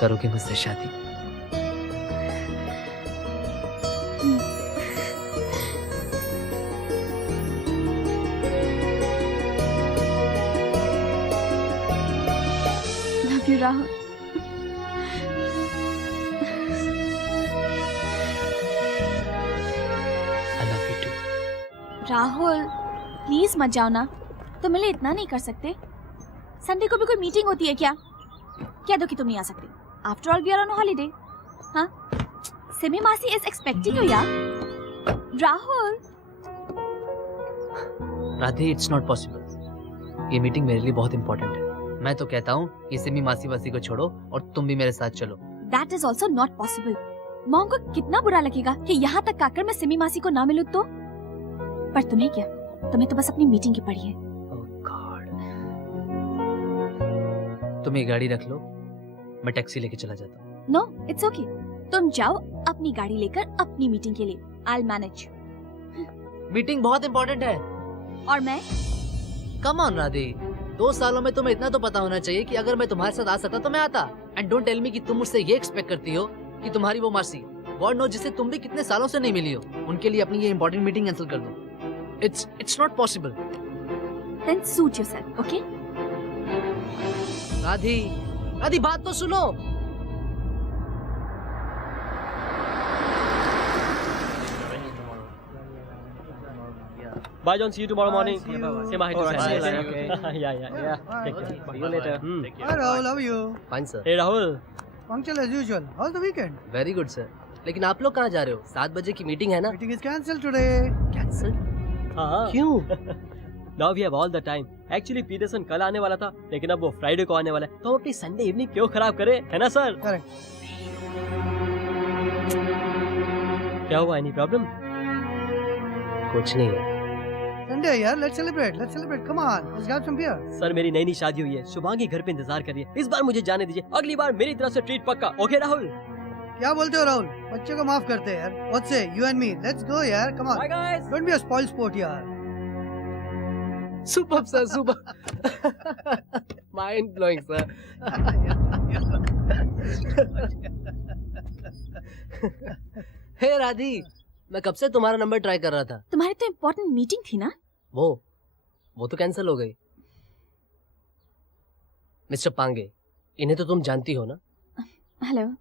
करोगी मुझसे शादी? Love you Rahul. I love you too. Rahul, please मत जाओ ना। तुम मेरे लिए इतना नहीं कर सकते? संडे को भी कोई मीटिंग होती है क्या? कह दो कि तुम नहीं आ सकते। After all we are on holiday. हाँ, सिमी मासी इज एक्सपेक्टिंग यू यार। Rahul, Radhe, it's not possible. ये मीटिंग मेरे लिए बहुत इंपॉर्टेंट है। मैं तो कहता हूँ ये सिमी मासी वासी को छोड़ो और तुम भी मेरे साथ चलो। That is also not possible. Mom को कितना बुरा लगेगा कि यहाँ तक आकर मैं सिमी मासी को ना मिलूं तो। पर तुम्हें क्या, तुम्हें तो बस अपनी मीटिंग की पड़ी है। Oh God. तुम ये गाड़ी रख लो, मैं टैक्सी लेके चला जाता हूँ। No, it's okay. तुम जाओ अपनी गाड़ी लेकर अपनी मीटिंग के लिए। I manage. मीटिंग बहुत इंपॉर्टेंट है। और मैं? कम ऑन राधे, 2 सालों में तुम्हें इतना तो पता होना चाहिए कि अगर मैं तुम्हारे साथ आ सकता तो मैं आता। एंड डोंट टेल मी कि तुम मुझसे ये एक्सपेक्ट करती हो कि तुम्हारी वो मासी गॉड नो जिससे तुम भी कितने सालों से नहीं मिली हो, उनके लिए अपनी ये इंपॉर्टेंट मीटिंग कैंसिल कर दो। It's not possible. Then suit yourself, okay? राधी बात तो सुनो। Bye, John. See you tomorrow morning. See you. Say my hi to Alright, Sam. see you. Okay. Yeah. Take care. Okay. See you later. Hi Rahul, how are you? Fine sir. Hey, Rahul. Punctual as usual. How's the weekend? Very good sir. लेकिन आप लोग कहाँ जा रहे हो? 7 बजे की meeting है ना? Meeting is cancelled today. Cancel? हाँ. क्यों? Now we have all the time. Actually, Peterson कल आने वाला था, लेकिन अब वो फ्राइडे को आने वाला है, तो हम अपनी संडे इवनिंग क्यों खराब करें, है ना सर? Correct. क्या हुआ? Any problem? कुछ नहीं है। Sunday यार, let's celebrate. Come on, let's grab some beer. Sir मेरी नई शादी हुई है, शुभांगी घर पे इंतजार कर रही है, इस बार मुझे जाने दीजिए, अगली बार मेरी तरफ से ट्रीट पक्का, ओके राहुल? क्या बोलते हो राहुल? बच्चे को माफ करते हैं यार. What say? You and me. Let's go यार. Come on. Bye guys. Don't be a spoil sport यार. Super sir, super. Mind blowing sir. Hey Radhi, मैं कब से तुम्हारा नंबर ट्राई कर रहा था। तुम्हारी तो इम्पोर्टेंट मीटिंग थी ना? वो तो कैंसिल हो गई। मिस्टर पांगे, इन्हें तो तुम जानती हो ना? हेलो,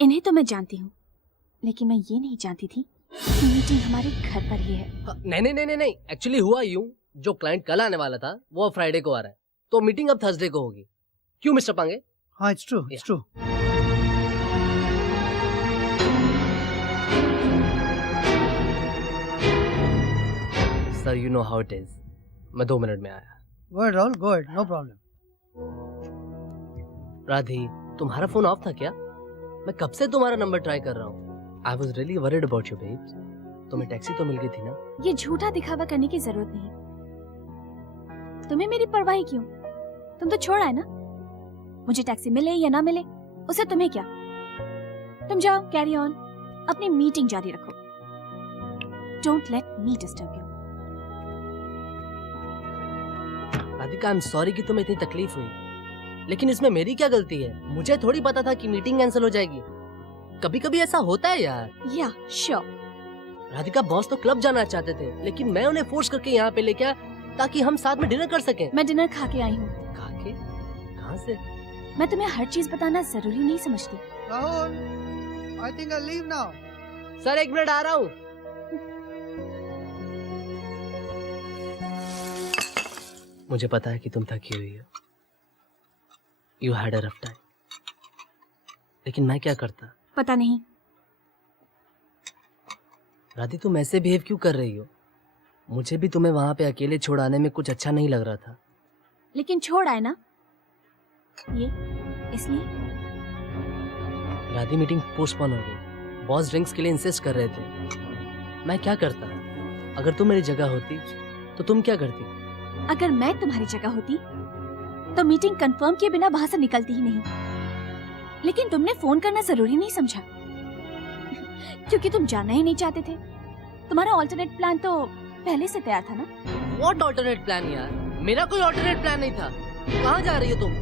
इन्हें तो मैं जानती हूँ, लेकिन मैं ये नहीं जानती थी कि मीटिंग हमारे घर पर ही है। नहीं, एक्चुअली हुआ यूं, जो क्लाइंट कल आने वाला था वो अब फ्राइडे को आ रहा है, तो मीटिंग अब थर्सडे को होगी। क्यों मिस्टर पांगे? हाँ, it's true. Sir you know how it is, मैं 2 मिनट में आया। Go ahead Rahul, go ahead. No problem. राधी, तुम्हारा फोन ऑफ था क्या? मैं कब से तुम्हारा नंबर ट्राई कर रहा हूँ। I was really worried about you babes. तुम्हें टैक्सी तो मिल गई थी ना? ये झूठा दिखावा करने की जरूरत नहीं। तुम्हें मेरी परवाह क्यों? तुम तो छोड़ आए ना। मुझे टैक्सी मिले या ना मिले, उसे तुम्हें क्या? तुम जाओ, कैरी ऑन, अपनी मीटिंग जारी रखो। Don't let me disturb you. Radhika, I am sorry कि तुम्हें इतनी तकलीफ हुई, लेकिन इसमें मेरी क्या गलती है? मुझे थोड़ी पता था कि मीटिंग कैंसिल हो जाएगी। कभी कभी ऐसा होता है यार। या श्योर। राधिका, बॉस तो क्लब जाना चाहते थे, लेकिन मैं उन्हें फोर्स करके यहाँ पे लेके आया ताकि हम साथ में डिनर कर सकें। मैं डिनर खा के आई हूँ। खा के? कहाँ से? मैं तुम्हें हर चीज बताना जरूरी नहीं समझती। Rahul, I think I'll leave now. Sir 1 minute आ रहा हूँ। मुझे पता है कि तुम थकी हुई हो। You had a rough time. लेकिन मैं क्या करता? पता नहीं। राधी, तुम ऐसे बिहेव क्यों कर रही हो? मुझे भी तुम्हें वहां पे अकेले छोड़ आने में कुछ अच्छा नहीं लग रहा था। लेकिन छोड़ आए ना, ये इसलिए। राधी, मीटिंग पोस्टपोन हो गई। बॉस ड्रिंक्स के लिए इंसिस्ट कर रहे थे। मैं क्या करता? अगर तुम मेरी जगह होती तो तुम क्या करती? अगर मैं तुम्हारी जगह होती तो मीटिंग कंफर्म किए बिना वहां से निकलती ही नहीं। लेकिन तुमने फोन करना जरूरी नहीं समझा, क्योंकि तुम जाना ही नहीं चाहते थे। तुम्हारा ऑल्टरनेट प्लान तो पहले से तैयार था ना। व्हाट ऑल्टरनेट प्लान यार? मेरा कोई ऑल्टरनेट प्लान नहीं था। कहाँ जा रही हो तुम?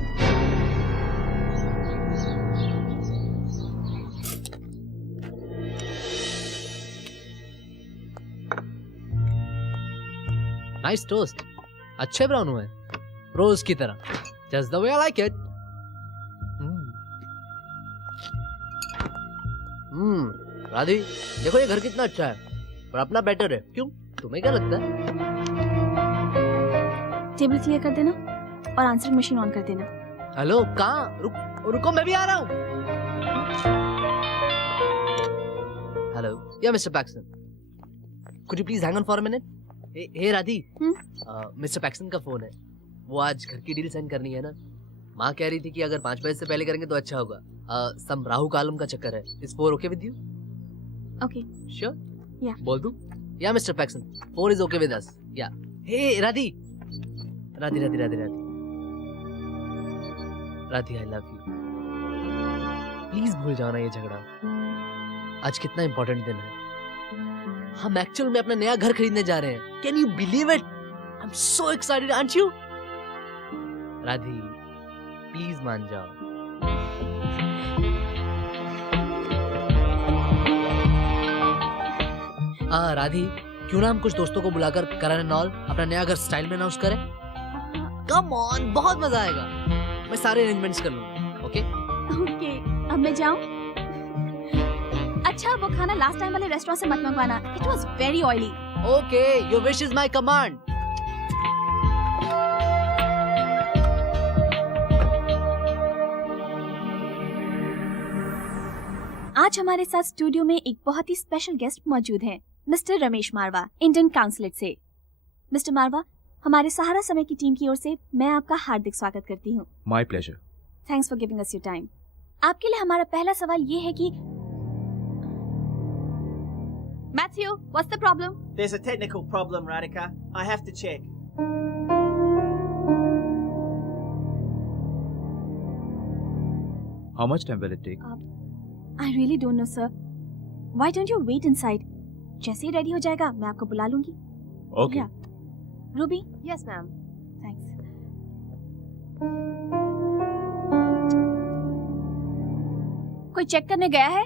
नाइस टोस्ट, अच्छे ब्राउन हुए, रोज की तरह, just the way I like it. Radhi, देखो ये घर कितना अच्छा है, पर अपना बेटर है। क्यों? तुम्हें क्या लगता है? टेबल क्लियर कर देना और आंसरिंग मशीन ऑन कर देना। हेलो, कहाँ? रुको, मैं भी आ रहा हूँ। Hello, yeah mister Paxon, could you please hang on for a minute? Hey Radhi, mister Paxon का फोन है। वो आज घर की डील साइन करनी है ना। माँ कह रही थी कि अगर 5 बजे से पहले करेंगे तो अच्छा होगा। सम राहु कालम का चक्कर है। Is 4 okay with you? Okay, sure? या बोल दूं? Yeah mister Paxon, 4 is okay with us. Yeah hey Radhi, Radhi, I love you. Please भूल जाओ ना ये झगड़ा। आज कितना इंपॉर्टेंट दिन है। हम एक्चुअल में अपना नया घर खरीदने जा रहे हैं। Can you believe it? I am so excited, aren't you? Radhi, please मान जाओ। राधी, क्यों ना हम कुछ दोस्तों को बुलाकर करण एंड ऑल अपना नया घर स्टाइल में अनाउंस करें? कम ऑन, बहुत मजा आएगा। मैं सारे अरेंजमेंट्स कर लूंगा। ओके ओके, अब मैं जाऊं? अच्छा, वो खाना लास्ट टाइम वाले रेस्टोरेंट से मत मंगवाना, it was very oily. Okay, your wish is my command. आज हमारे साथ स्टूडियो में एक बहुत ही स्पेशल गेस्ट मौजूद हैं, मिस्टर रमेश मारवा, इंडियन काउंसलेट से। मिस्टर मारवा, हमारे सहारा समय की टीम की ओर से मैं आपका हार्दिक स्वागत करती हूँ। My pleasure. Thanks for giving us your time. आपके लिए हमारा पहला सवाल ये है कि Matthew, what's the problem? There's a technical problem, Radhika. I have to check. How much time will it take? I really don't know, sir. Why don't you wait inside? जैसे ही ready हो जाएगा मैं आपको बुला लूंगी। Okay. Yeah. Ruby? Yes, ma'am. Thanks. कोई check करने गया है?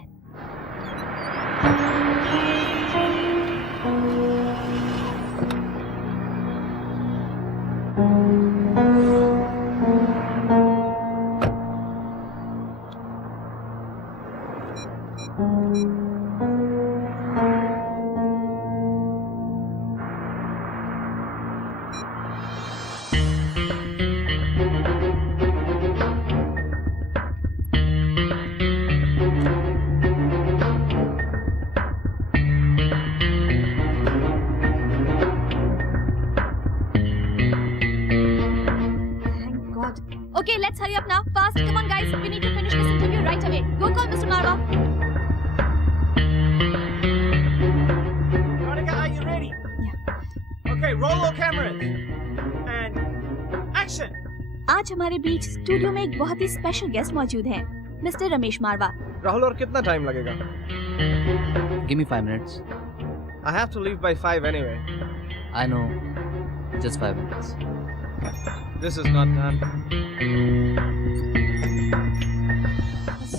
Okay, let's hurry up now. Fast, come on, guys. We need to finish this interview right away. Go call Mr. Marwa. Radhika, are you ready? Yeah. Okay, roll all cameras. And action. आज हमारे बीच studio में एक बहुत ही special guest मौजूद हैं, mister Ramesh मारवा। राहुल, और कितना time लगेगा? Give me 5 minutes. I have to leave by 5 anyway. I know. Just 5 minutes. This is not done.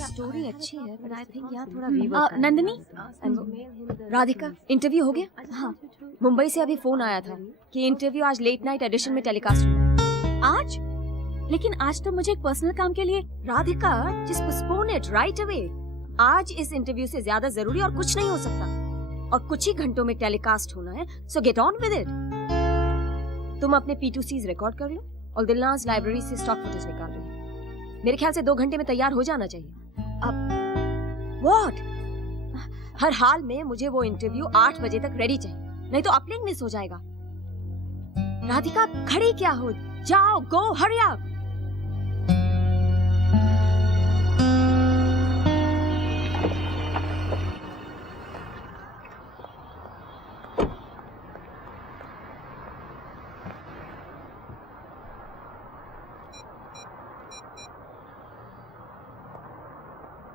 Story अच्छी है, but I think यहाँ थोड़ा rework नंदिनी, राधिका, इंटरव्यू हो गया? हाँ, मुंबई से अभी फोन आया था कि इंटरव्यू आज लेट नाइट एडिशन में टेलीकास्ट होगा। आज? लेकिन आज तो मुझे एक पर्सनल काम के लिए। Radhika, just postpone it right away. आज इस इंटरव्यू से ज्यादा जरूरी और कुछ नहीं हो सकता, और कुछ ही घंटों में टेलीकास्ट होना है, so get on with it. तुम अपने P2Cs रिकॉर्ड कर लो और दिलनाज लाइब्रेरी से स्टॉक फुटेज निकाल रही है। मेरे ख्याल से 2 घंटे में तैयार हो जाना चाहिए। अब व्हाट? हर हाल में मुझे वो इंटरव्यू 8 बजे तक रेडी चाहिए, नहीं तो अपलिंक मिस हो जाएगा। राधिका, खड़ी क्या हो? जाओ, गो, हरी अप।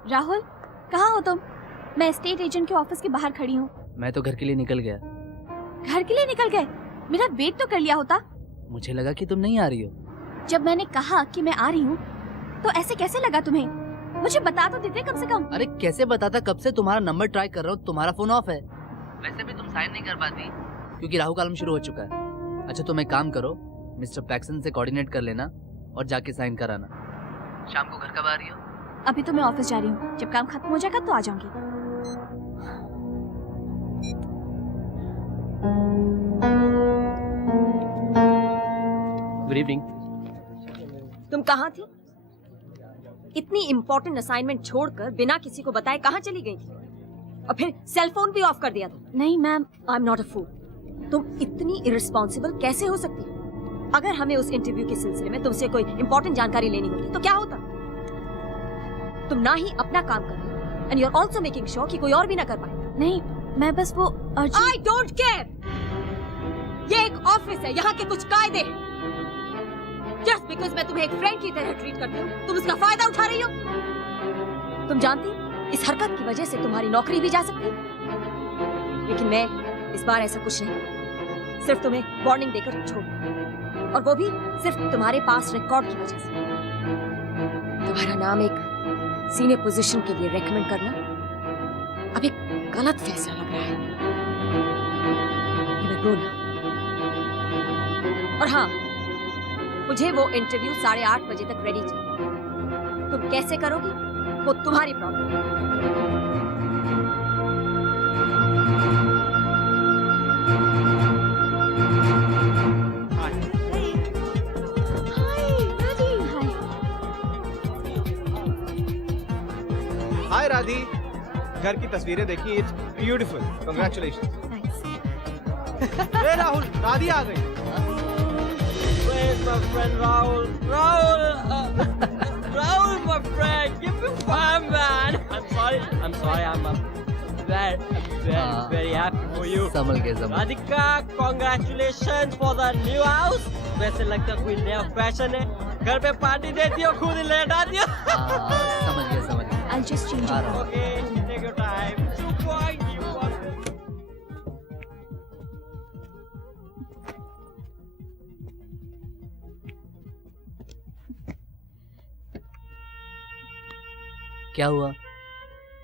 राहुल, कहाँ हो तुम? मैं स्टेट एजेंट के ऑफिस के बाहर खड़ी हूँ। मैं तो घर के लिए निकल गया। घर के लिए निकल गए? मेरा वेट तो कर लिया होता। मुझे लगा कि तुम नहीं आ रही हो। जब मैंने कहा कि मैं आ रही हूँ तो ऐसे कैसे लगा तुम्हें? मुझे बता तो देते कम से कम। अरे कैसे बताता, कब से तुम्हारा नंबर ट्राई कर रहा हूँ, तुम्हारा फोन ऑफ है। वैसे भी तुम साइन नहीं कर पाती क्योंकि राहु कालम शुरू हो चुका है। अच्छा तुम एक काम करो, मिस्टर पैक्सन से कोऑर्डिनेट कर लेना और जाके साइन कराना। शाम को घर कब आ रही हो? अभी तो मैं ऑफिस जा रही हूँ, जब काम खत्म हो जाएगा तो आ जाऊंगी। Good evening. तुम कहाँ थी? इतनी इम्पोर्टेंट असाइनमेंट छोड़कर बिना किसी को बताए कहाँ चली गई थी? और फिर सेल फोन भी ऑफ कर दिया था। नहीं ma'am, I am not a fool. तुम इतनी इररिस्पॉन्सिबल कैसे हो सकती हो? अगर हमें उस इंटरव्यू के सिलसिले में तुमसे कोई इम्पोर्टेंट जानकारी लेनी होती तो क्या होता? तुम ना ही अपना काम कर रही हो and you are also making sure कि कोई और भी ना कर पाए। नहीं, मैं बस वो आई डोंट केयर। ये एक ऑफिस है, यहाँ के कुछ कायदे हैं। जस्ट बिकॉज मैं तुम्हें एक फ्रेंड की तरह ट्रीट करती हूँ, तुम उसका फायदा उठा रही हो। तुम जानती, इस हरकत की वजह से तुम्हारी नौकरी भी जा सकती है। लेकिन मैं इस बार ऐसा कुछ नहीं, सिर्फ तुम्हें वार्निंग देकर छोड़, और वो भी सिर्फ तुम्हारे पास रिकॉर्ड की वजह से। तुम्हारा नाम एक सीनियर पोजीशन के लिए रेकमेंड करना अब एक गलत फैसला लग रहा है। You may go now. और हाँ, मुझे वो इंटरव्यू 8:30 बजे तक रेडी चाहिए। तुम कैसे करोगी वो तुम्हारी प्रॉब्लम। हाय राधी, घर की तस्वीरें देखी, इट्स ब्यूटीफुल, कांग्रेचुलेशंस। ए राहुल, राधी आ गई। Where's my friend Rahul? Rahul, my friend, give me fun, man. I'm sorry, I'm very happy for you. संभल के Radhika, congratulations for the new house. वैसे लगता कोई नया फैशन है, घर पे पार्टी देती हो, खुद ही लेट आती हो। समझ गया I'll just change it. Okay, take your time. You want it. क्या हुआ,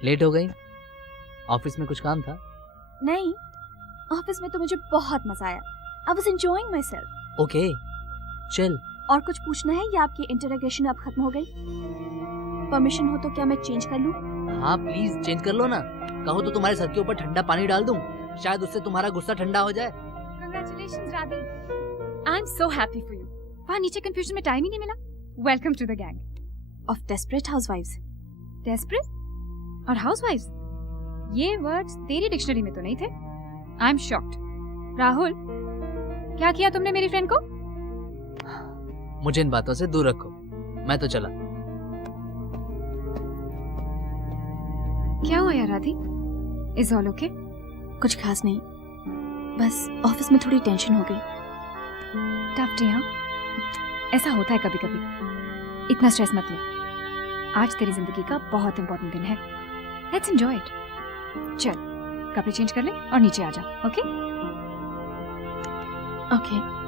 लेट हो गई? ऑफिस में कुछ काम था? नहीं, ऑफिस में तो मुझे बहुत मजा आया। I was enjoying myself. Okay, chill. और कुछ पूछना है या आपकी इंटरोगेशन अब खत्म हो गई? परमिशन हो तो क्या मैं चेंज कर लूं? हाँ प्लीज चेंज कर लो ना। कहो तो तुम्हारे सर के ऊपर ठंडा पानी डाल दूं, शायद उससे तुम्हारा गुस्सा ठंडा हो जाए। Congratulations, Radhi. I'm so happy for you. वहाँ नीचे confusion में टाइम ही नहीं मिला। Welcome to the gang. Of desperate housewives. Desperate? और housewives? ये words तेरी डिक्शनरी में तो नहीं थे। I'm shocked. राहुल, क्या किया तुमने मेरी फ्रेंड को? मुझे इन बातों से दूर रखो, मैं तो चला। क्या हुआ यार राधी? Is all okay? कुछ खास नहीं, बस ऑफिस में थोड़ी टेंशन हो गई। टफ डे, हाँ? ऐसा होता है कभी कभी। इतना स्ट्रेस मत ले। आज तेरी जिंदगी का बहुत इंपॉर्टेंट दिन है। Let's enjoy it. चल, कपड़े चेंज कर ले और नीचे आ जा, ओके? ओके।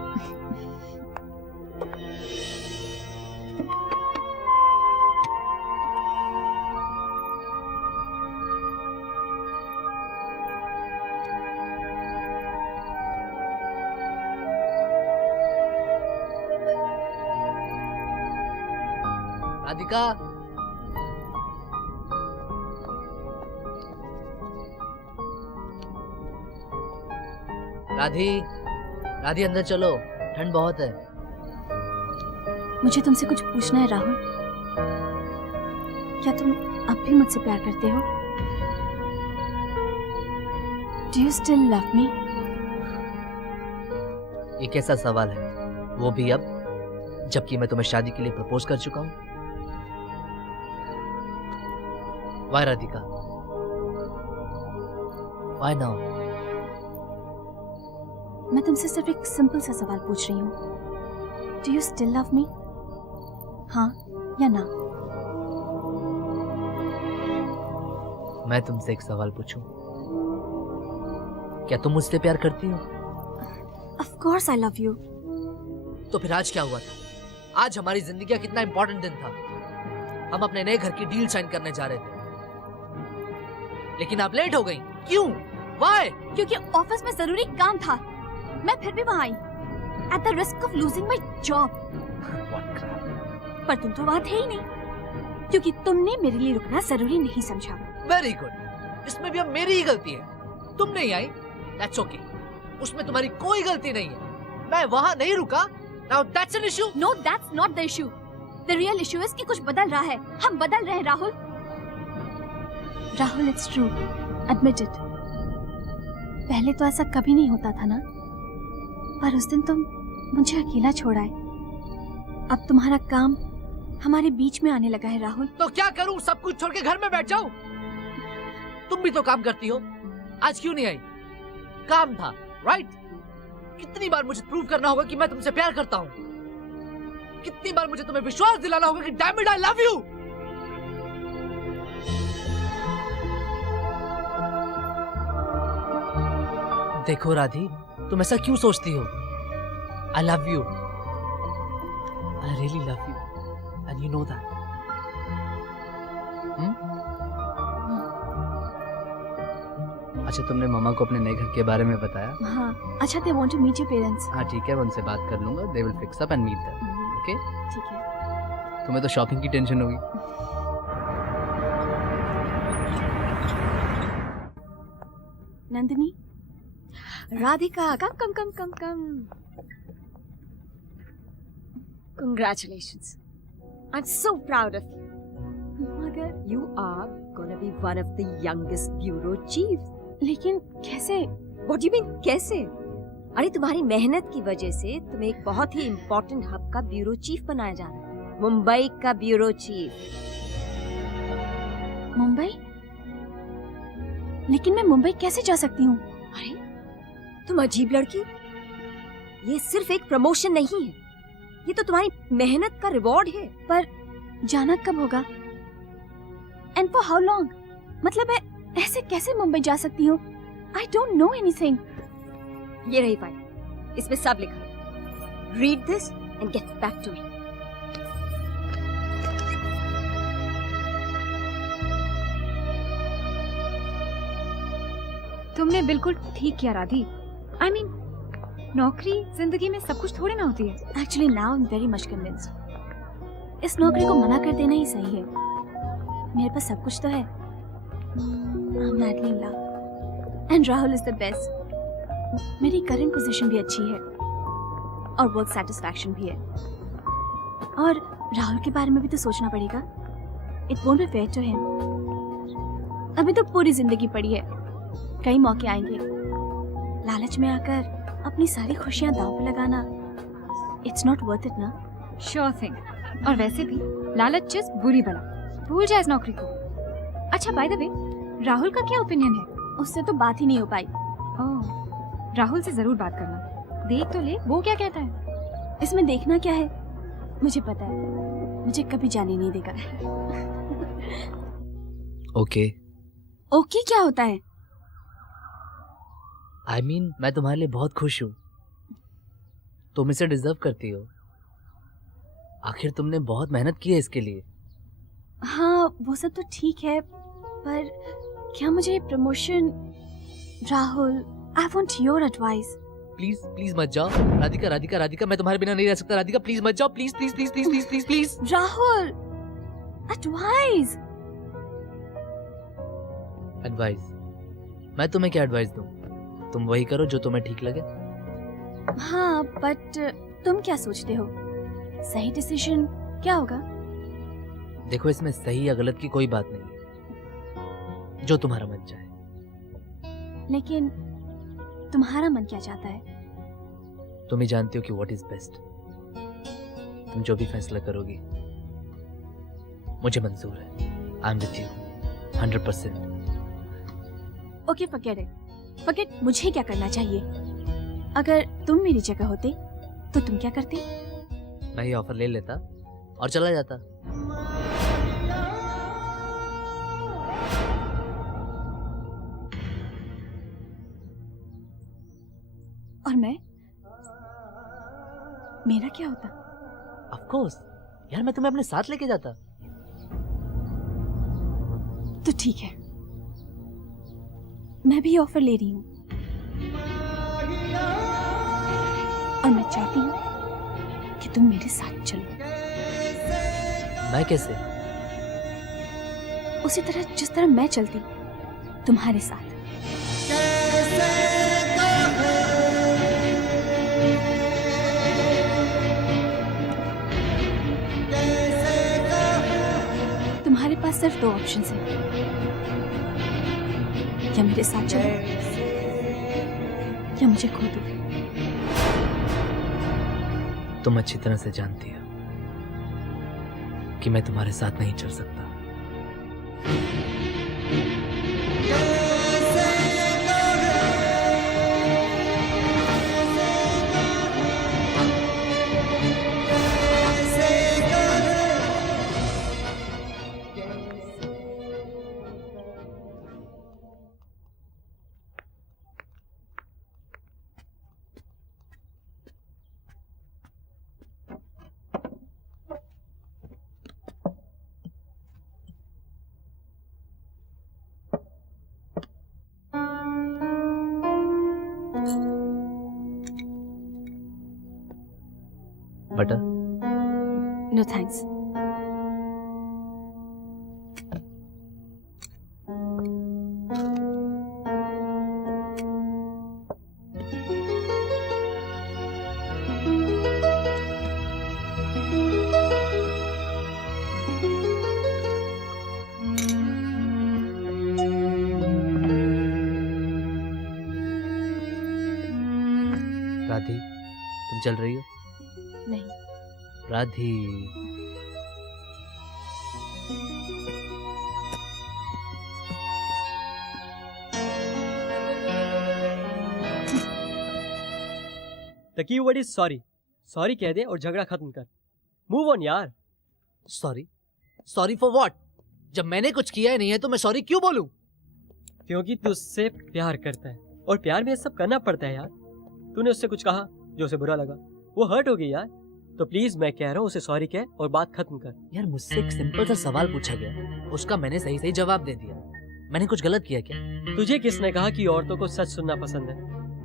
राधिका, राधी अंदर चलो, ठंड बहुत है। मुझे तुमसे कुछ पूछना है राहुल। क्या तुम अब भी मुझसे प्यार करते हो? Do you still love me? ये कैसा सवाल है, वो भी अब जबकि मैं तुम्हें शादी के लिए प्रपोज कर चुका हूं। Why राधिका? Why now? मैं तुमसे सिर्फ एक सिंपल सा सवाल पूछ रही हूँ। Do you still love me? हाँ या ना? मैं तुमसे एक सवाल पूछूं, क्या तुम मुझसे प्यार करती हो? Of course I love you. तो फिर आज क्या हुआ था? आज हमारी जिंदगी का कितना इंपॉर्टेंट दिन था। हम अपने नए घर की डील साइन करने जा रहे थे, लेकिन आप लेट हो गई। क्यों? Why? क्योंकि ऑफिस में जरूरी काम था। मैं फिर भी वहाँ आई, at the risk of losing my job. पर तुम तो वहाँ थे ही नहीं, क्योंकि तुमने मेरे लिए रुकना जरूरी नहीं समझा। वेरी गुड, इसमें भी अब मेरी ही गलती है। तुम नहीं आई, that's okay. उसमें तुम्हारी कोई गलती नहीं है। मैं वहाँ नहीं रुका। Now that's an issue. No, that's not the issue. The real issue is कि कुछ बदल रहा है। हम बदल रहे हैं Rahul. Rahul, it's true. Admit it. पहले तो ऐसा कभी नहीं होता था ना, पर उस दिन तुम मुझे अकेला छोड़ आए। अब तुम्हारा काम हमारे बीच में आने लगा है राहुल। तो क्या करूं, सब कुछ छोड़ के घर में बैठ जाऊं? तुम भी तो काम करती हो, आज क्यों नहीं आई? काम था, राइट? कितनी बार मुझे प्रूव करना होगा कि मैं तुमसे प्यार करता हूं? कितनी बार मुझे तुम्हें विश्वास दिलाना होगा कि damn it I love you? देखो राधी, तुम ऐसा क्यों सोचती हो? आई love you, I really love you, and you know that. अच्छा तुमने मम्मा को अपने नए घर के बारे में बताया? हाँ अच्छा, they want to meet your parents. हाँ ठीक है, मैं उनसे बात कर लूंगा। They will fix up and meet them. Okay ठीक है। तुम्हें तो शॉपिंग की टेंशन होगी। नंदिनी, राधिका, कम कम कम कम कम। Congratulations. I'm so proud of you. मगर You are gonna be one of the youngest bureau chiefs. लेकिन कैसे? What do you mean कैसे? अरे तुम्हारी मेहनत की वजह से तुम्हें एक बहुत ही इम्पोर्टेंट हब का ब्यूरो चीफ बनाया जा रहा है। मुंबई का ब्यूरो चीफ। मुंबई? लेकिन मैं मुंबई कैसे जा सकती हूँ? अरे तुम अजीब लड़की, ये सिर्फ एक प्रमोशन नहीं है, ये तो तुम्हारी मेहनत का रिवॉर्ड है। पर जाना कब होगा? And for how long? मतलब मैं ऐसे कैसे मुंबई जा सकती हूँ? I don't know anything. ये रही फाइल, इसमें सब लिखा है। Read this and get back to me. तुमने बिल्कुल ठीक किया राधी। आई मीन नौकरी जिंदगी में सब कुछ थोड़ी ना होती है। Actually now I am very much convinced. इस नौकरी को मना कर देना ही सही है। मेरे पास सब कुछ तो है। I am madly in love and Rahul is the best. मेरी करंट पोजीशन भी अच्छी है और वर्क सेटिस्फैक्शन भी है। और राहुल के बारे में भी तो सोचना पड़ेगा। It won't be fair to him. अभी तो पूरी जिंदगी पड़ी है, कई मौके आएंगे। लालच में आकर अपनी सारी खुशियां दांव पे लगाना, इट्स नॉट वर्थ इट ना। Sure thing. और वैसे भी लालच चीज बुरी बला, भूल जाए इस नौकरी को। अच्छा बाय द वे, राहुल का क्या ओपिनियन है? उससे तो बात ही नहीं हो पाई। ओह, राहुल से जरूर बात करना, देख तो ले वो क्या कहता है। इसमें देखना क्या है? मुझे पता है, मुझे कभी जाने नहीं देगा। ओके ओके क्या होता है? आई मीन मैं तुम्हारे लिए बहुत खुश हूँ। तुम इसे डिजर्व करती हो। आखिर तुमने बहुत मेहनत की है इसके लिए। हाँ वो सब तो ठीक है, पर क्या मुझे promotion? Rahul, I want your advice. Please please मत जाओ। राधिका राधिका राधिका, मैं तुम्हारे बिना नहीं रह सकता। राधिका प्लीज मत जाओ। Please please please please please please please. Rahul, advice. Advice? मैं तुम्हें क्या एडवाइस दूं? तुम वही करो जो तुम्हें ठीक लगे। हाँ बट तुम क्या सोचते हो? सही डिसीजन क्या होगा? देखो इसमें सही या गलत की कोई बात नहीं है, जो तुम्हारा मन चाहे। लेकिन तुम्हारा मन क्या चाहता है? तुम ही जानती हो कि व्हाट इज बेस्ट। तुम जो भी फैसला करोगी मुझे मंजूर है। I am with you 100%। Okay forget it. Forget मुझे क्या करना चाहिए। अगर तुम मेरी जगह होते तो तुम क्या करते? मैं ये ऑफर ले लेता और चला जाता। और मैं, मेरा क्या होता? ऑफ कोर्स यार, मैं तुम्हें अपने साथ लेके जाता। तो ठीक है, मैं भी ऑफर ले रही हूँ और मैं चाहती हूँ कि तुम मेरे साथ चलो। मैं कैसे? उसी तरह जिस तरह मैं चलती तुम्हारे साथ। तुम्हारे पास सिर्फ दो ऑप्शंस हैं, या मेरे साथ चलो या मुझे खो दो। तुम अच्छी तरह से जानती हो कि मैं तुम्हारे साथ नहीं चल सकता। बटर? No thanks. राधी, तुम चल रही हो? नहीं। Radhi, the key word is sorry. Sorry कह दे और झगड़ा खत्म कर। मूव ऑन यार। सॉरी? Sorry for what? जब मैंने कुछ किया ही नहीं है तो मैं सॉरी क्यों बोलूं? क्योंकि तू उससे प्यार करता है और प्यार में ये सब करना पड़ता है यार। तूने उससे कुछ कहा जो उसे बुरा लगा, वो हर्ट हो गई यार। तो प्लीज मैं कह रहा हूँ उसे सॉरी कह और बात खत्म कर। यार मुझसे एक सिंपल सा सवाल पूछा गया, उसका मैंने सही सही जवाब दे दिया। मैंने कुछ गलत किया क्या? तुझे किसने कहा कि औरतों को सच सुनना पसंद है?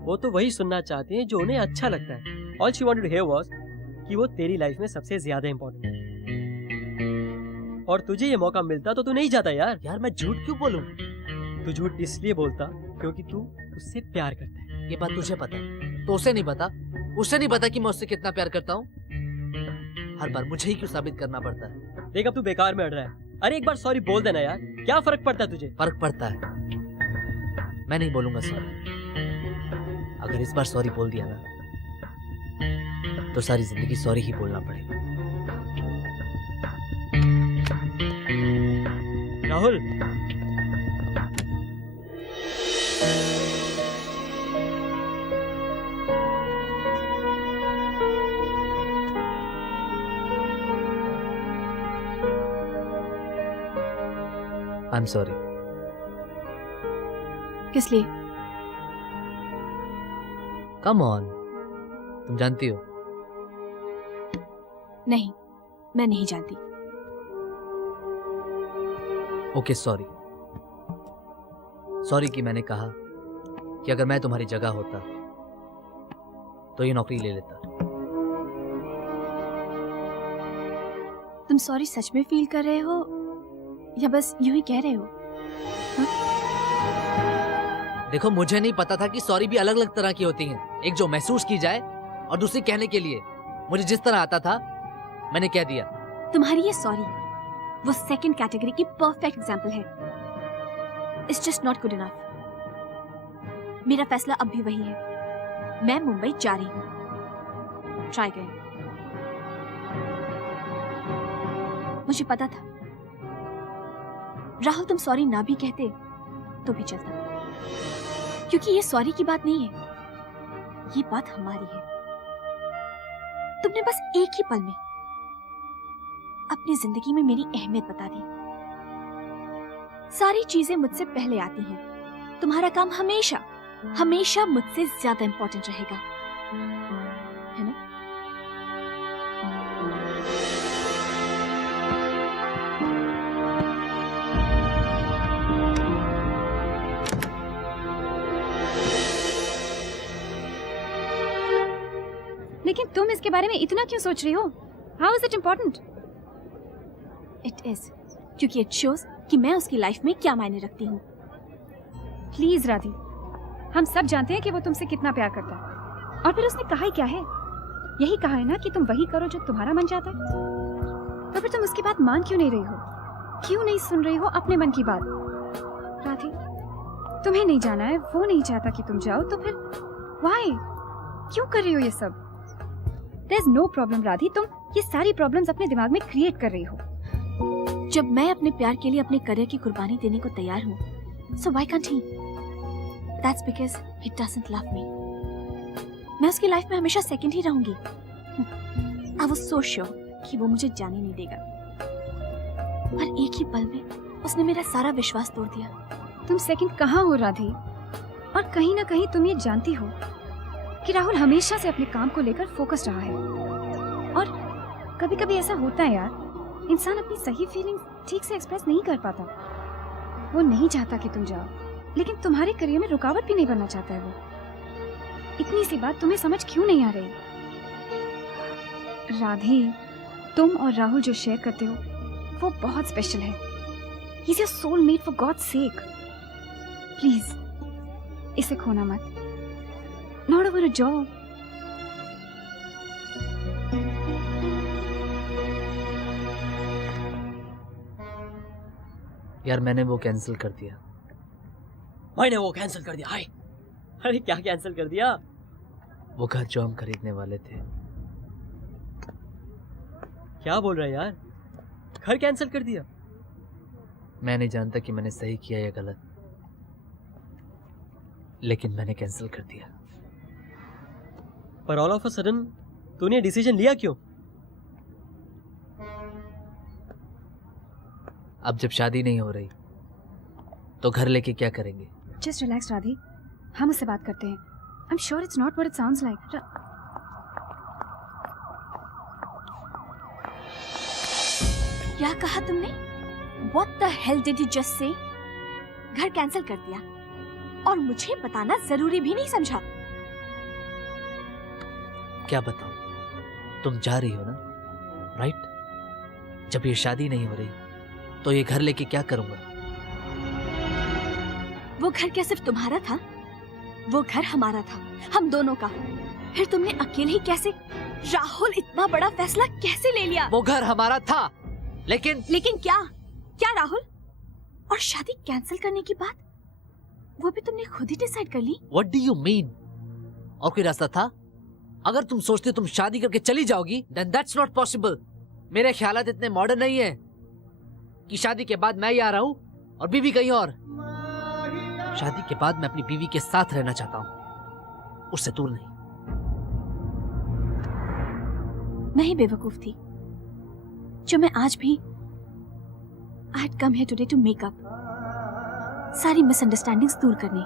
वो तो वही सुनना चाहती हैं जो उन्हें अच्छा लगता है। All she wanted to hear was कि वो तेरी लाइफ में सबसे ज्यादा इम्पोर्टेंट है और तुझे ये मौका मिलता तो तू नहीं जाता यार। यार मैं झूठ क्यों बोलूं? तू झूठ इसलिए बोलता क्योंकि तू उससे प्यार करता है। ये बात तुझे पता है, तो उसे नहीं पता? उसे नहीं पता कि मैं उससे कितना प्यार करता हूँ? हर बार मुझे ही क्यों साबित करना पड़ता है? देख अब तू बेकार में अड़ रहा है। अरे एक बार सॉरी बोल देना यार, क्या फर्क पड़ता है तुझे? फर्क पड़ता है। मैं नहीं बोलूंगा सॉरी। अगर इस बार सॉरी बोल दिया ना तो सारी जिंदगी सॉरी ही बोलना पड़ेगा। राहुल, आई एम सॉरी। किस लिए? कम ऑन, तुम जानती हो। नहीं, मैं नहीं जानती। Okay sorry. सॉरी कि मैंने कहा कि अगर मैं तुम्हारी जगह होता तो ये नौकरी ले लेता। तुम सॉरी सच में फील कर रहे हो या बस यूं ही कह रहे हो? देखो मुझे नहीं पता था कि सॉरी भी अलग अलग तरह की होती हैं। एक जो महसूस की जाए और दूसरी कहने के लिए। मुझे जिस तरह आता था मैंने कह दिया। तुम्हारी ये सॉरी वो सेकंड कैटेगरी की परफेक्ट एग्जांपल है। It's just not good enough. मेरा फैसला अब भी वही है, मैं मुंबई जा रही हूँ। Try again. मुझे पता था राहुल तुम सॉरी ना भी कहते तो भी चलता, क्योंकि ये सॉरी की बात नहीं है, ये बात हमारी है। तुमने बस एक ही पल में अपनी जिंदगी में मेरी अहमियत बता दी। सारी चीजें मुझसे पहले आती हैं। तुम्हारा काम हमेशा हमेशा मुझसे ज्यादा इंपॉर्टेंट रहेगा, है ना? लेकिन तुम इसके बारे में इतना क्यों सोच रही हो? How is it important? It is क्योंकि इट शोज कि मैं उसकी लाइफ में क्या मायने रखती हूँ। प्लीज राधी, हम सब जानते हैं कि वो तुमसे कितना प्यार करता है, और फिर उसने कहा ही क्या है? यही कहा है ना कि तुम वही करो जो तुम्हारा मन चाहता है। तो फिर तुम उसकी बात मान क्यों नहीं रही हो? क्यों नहीं सुन रही हो अपने मन की बात? राधी, तुम्हें नहीं जाना है, वो नहीं चाहता कि तुम जाओ, तो फिर व्हाई? क्यों कर रही हो ये सब? देयर इज नो प्रॉब्लम राधी, तुम ये सारी प्रॉब्लम्स अपने दिमाग में क्रिएट कर रही हो। जब मैं अपने प्यार के लिए अपने करियर की कुर्बानी देने को तैयार हूँ, so why can't he? That's because he doesn't love me. मैं उसकी लाइफ में हमेशा सेकंड ही रहूंगी। I was so sure कि वो मुझे जाने नहीं देगा, पर एक ही पल में उसने मेरा सारा विश्वास तोड़ दिया। तुम सेकंड कहाँ हो राधी? और कहीं ना कहीं तुम ये जानती हो कि राहुल हमेशा से अपने काम को लेकर फोकस्ड रहा है, और कभी कभी ऐसा होता है यार, इंसान अपनी सही फीलिंग्स ठीक से एक्सप्रेस नहीं कर पाता। वो नहीं चाहता कि तुम जाओ, लेकिन तुम्हारे करियर में रुकावट भी नहीं बनना चाहता है वो। इतनी सी बात तुम्हें समझ क्यों नहीं आ रही? राधे, तुम और राहुल जो शेयर करते हो वो बहुत स्पेशल है। He's your soulmate for God's sake. Please, इसे खोना मत। Not over a job. यार मैंने वो कैंसिल कर दिया। मैंने वो कैंसिल कर दिया। हाय, अरे क्या कैंसिल कर दिया? वो घर जो हम खरीदने वाले थे। क्या बोल रहा है यार? घर कैंसिल कर दिया? मैं नहीं जानता कि मैंने सही किया या गलत, लेकिन मैंने कैंसिल कर दिया। पर ऑल ऑफ अ सडन तूने डिसीजन लिया क्यों? अब जब शादी नहीं हो रही तो घर लेके क्या करेंगे? Just relax, Radhe. हम उससे बात करते हैं। I'm sure it's not what it sounds like. क्या कहा तुमने? What the hell did you just say? घर कैंसिल कर दिया और मुझे बताना जरूरी भी नहीं समझा। क्या बताऊं? तुम जा रही हो ना, राइट? जब ये शादी नहीं हो रही तो ये घर लेके क्या करूंगा? वो घर क्या सिर्फ तुम्हारा था? वो घर हमारा था, हम दोनों का। फिर तुमने अकेले ही कैसे, राहुल, इतना बड़ा फैसला कैसे ले लिया? वो घर हमारा था, लेकिन क्या? क्या राहुल? और शादी कैंसिल करने की बात वो भी तुमने खुद ही डिसाइड कर ली? What do you mean? और कोई रास्ता था? अगर तुम सोचते तुम शादी करके चली जाओगी, then that's not possible. मेरे ख्यालात इतने मॉडर्न नहीं है कि शादी के बाद मैं ही आ रहा हूं और बीवी कहीं और। शादी के बाद मैं अपनी बीवी के साथ रहना चाहता हूं, उससे दूर नहीं। मैं ही बेवकूफ थी जो मैं आज भी I had come here today to make up, सारी मिसअंडरस्टैंडिंग्स दूर करनी।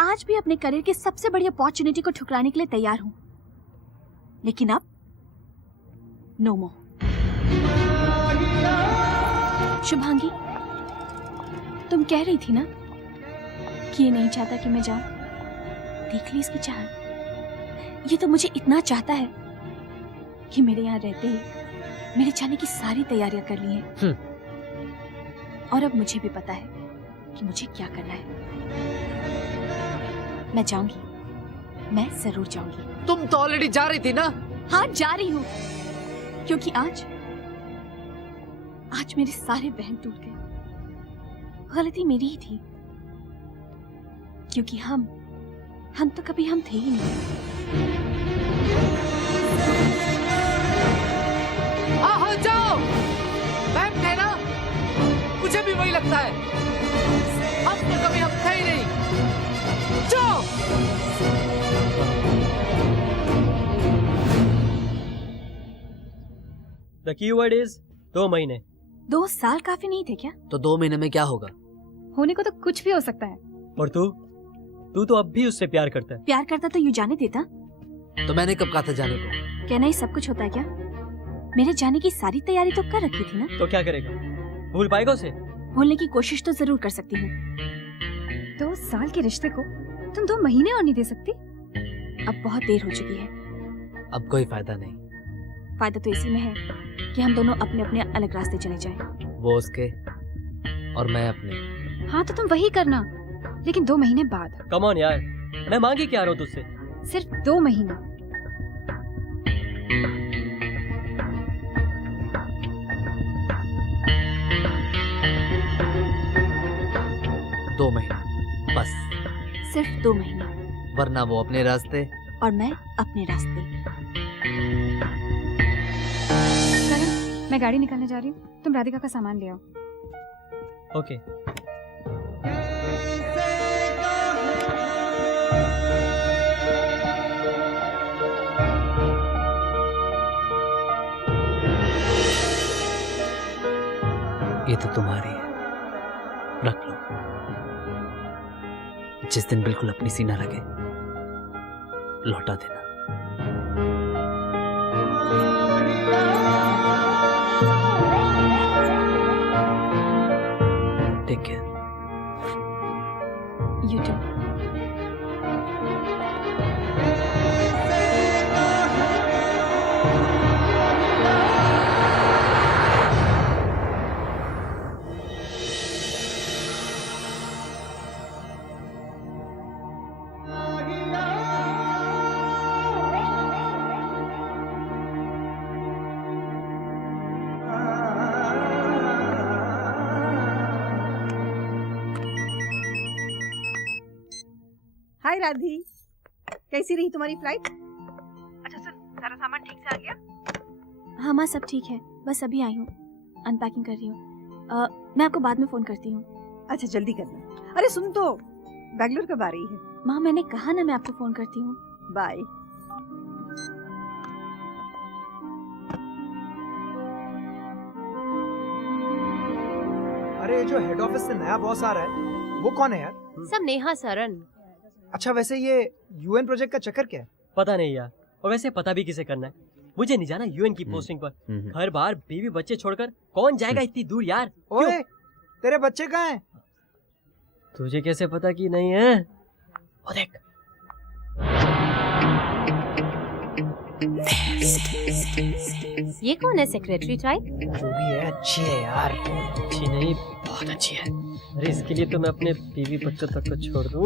आज भी अपने करियर की सबसे बड़ी अपॉर्चुनिटी को ठुकराने के लिए तैयार हूं, लेकिन अब नो मोर। शुभांगी, तुम कह रही थी ना कि ये नहीं चाहता कि मैं जाऊं। देख ली इसकी चाहत। ये तो मुझे इतना चाहता है कि मेरे यहाँ रहते ही मेरे जाने की सारी तैयारियां कर ली हैं। और अब मुझे भी पता है कि मुझे क्या करना है। मैं जाऊंगी, मैं जरूर जाऊंगी। तुम तो ऑलरेडी जा रही थी ना? हाँ, जा रही हूँ, क्योंकि आज मेरे सारे बहन टूट गए। गलती मेरी ही थी, क्योंकि हम तो कभी हम थे ही नहीं। हो जाओ, मैम थे ना? मुझे भी वही लगता है। हम तो कभी हम थे ही नहीं। जाओ। The keyword is 2 महीने। 2 साल काफी नहीं थे क्या? तो 2 महीने में क्या होगा? होने को तो कुछ भी हो सकता है। और तू तो अब भी उससे प्यार करता है। प्यार करता तो यूं जाने देता। तो मैंने कब कहा था जाने को? कहना ही सब कुछ होता है क्या? मेरे जाने की सारी तैयारी तो कर रखी थी ना। तो क्या करेगा? भूल पाएगा उसे? भूलने की कोशिश तो जरूर कर सकती हूँ। 2 साल के रिश्ते को तुम 2 महीने और नहीं दे सकती? अब बहुत देर हो चुकी है। अब कोई फायदा नहीं। फायदा तो इसी में है कि हम दोनों अपने अपने अलग रास्ते चले जाएं। वो उसके और मैं अपने। हाँ, तो तुम वही करना, लेकिन 2 महीने बाद। कम ऑन यार, मैं मांगे क्या रहा हूँ तुझसे? सिर्फ 2 महीना। दो महीने बस। सिर्फ 2 महीने। वरना वो अपने रास्ते और मैं अपने रास्ते। करण, मैं गाड़ी निकालने जा रही हूँ, तुम राधिका का सामान ले आओ। ओके। ये तो तुम्हारी है, रख लो। जिस दिन बिल्कुल अपनी सी ना लगे, लौटा देना। Take care. You too. Hi Radhi, कैसी रही तुम्हारी फ्लाइट? अच्छा सुन, सारा सामान ठीक से आ गया? हाँ माँ, सब ठीक है, बस अभी आई हूँ, अनपैकिंग कर रही हूँ। मैं आपको बाद में फोन करती हूँ। अच्छा जल्दी करना। अरे सुन तो, बैंगलोर कब आ रही है? माँ मैंने कहा ना मैं आपको फोन करती हूँ। बाय। अरे जो हेड ऑफिस से नया बॉस आ रहा है वो कौन है यार? सब नेहा सरन। अच्छा वैसे ये यूएन प्रोजेक्ट का चक्कर क्या है? पता नहीं यार, और वैसे पता भी किसे करना है, मुझे नहीं जाना यूएन की पोस्टिंग पर। घर बार बीवी बच्चे छोड़कर कौन जाएगा इतनी दूर यार? ओए तेरे बच्चे कहाँ हैं? तुझे कैसे पता कि नहीं है? ओ देख। ये कौन है सेक्रेटरी टाइप? जो भी है अच्छी है यार। अच्छी नहीं, बहुत अच्छी है। अरे इसके लिए तो मैं अपने बीवी बच्चों तक को छोड़ दूं।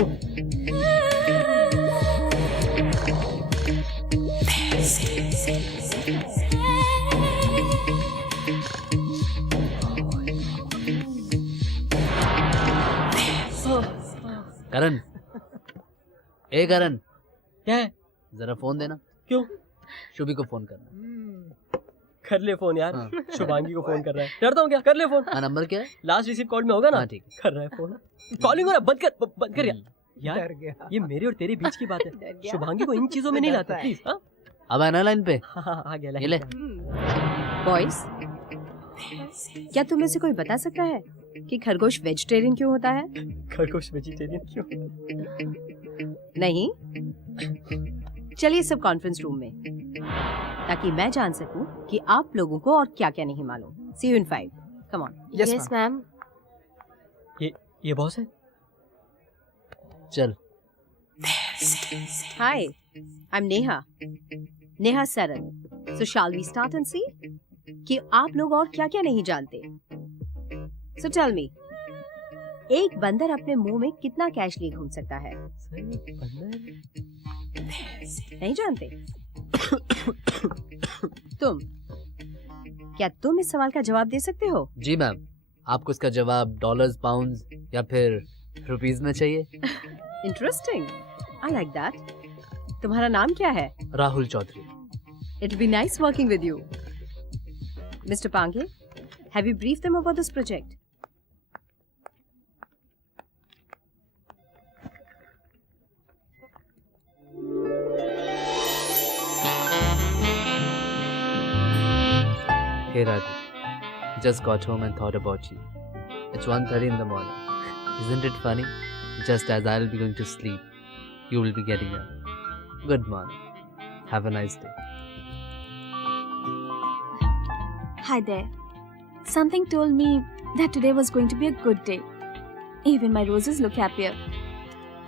करण, ए करण, क्या है? जरा फोन देना। क्यों? शुभी को फोन करना। कर ले फोन यार। हाँ। शुभांगी को फोन कर रहा है। डरता हूँ क्या? कर ले फोन। हाँ, नंबर क्या है? लास्ट रिसीव कॉल में होगा ना? हाँ ठीक है। कर रहा है फोन। कॉलिंग हो रहा, बंद कर, बंद कर यार। यार डर गया। ये मेरे और तेरे बीच की बात है। शुभांगी को इन चीजों में नहीं लाता प्लीज। हाँ अब है ना लाइन पे? हाँ आ गया। ये ले। बॉयज, क्या तुम में से कोई बता सकता है कि खरगोश वेजिटेरियन क्यों होता है? खरगोश वेजिटेरियन क्यों? नहीं? चलिए सब कॉन्फ्रेंस रूम में, ताकि मैं जान सकूं कि आप लोगों को और क्या क्या नहीं मालूम। See you in 5. Come on. Yes, ma'am. ये बॉस है? चल। Hi, I'm Neha. Neha Saran. So shall we start and see कि आप लोग और क्या क्या नहीं जानते? So tell me, एक बंदर अपने मुंह में कितना कैश लिए घूम सकता है? नहीं जानते? क्या तुम इस सवाल का जवाब दे सकते हो? जी मैम, आपको इसका जवाब डॉलर्स, पाउंड्स या फिर रुपीस में चाहिए? Interesting, I like that. तुम्हारा नाम क्या है? Rahul Chaudhary. It'll be nice working with you. Mr. Pange, have you briefed them about this project? Hey Radhi, just got home and thought about you. It's 1:30 in the morning. Isn't it funny? Just as I'll be going to sleep, you will be getting up. Good morning. Have a nice day. Hi there. Something told me that today was going to be a good day. Even my roses look happier.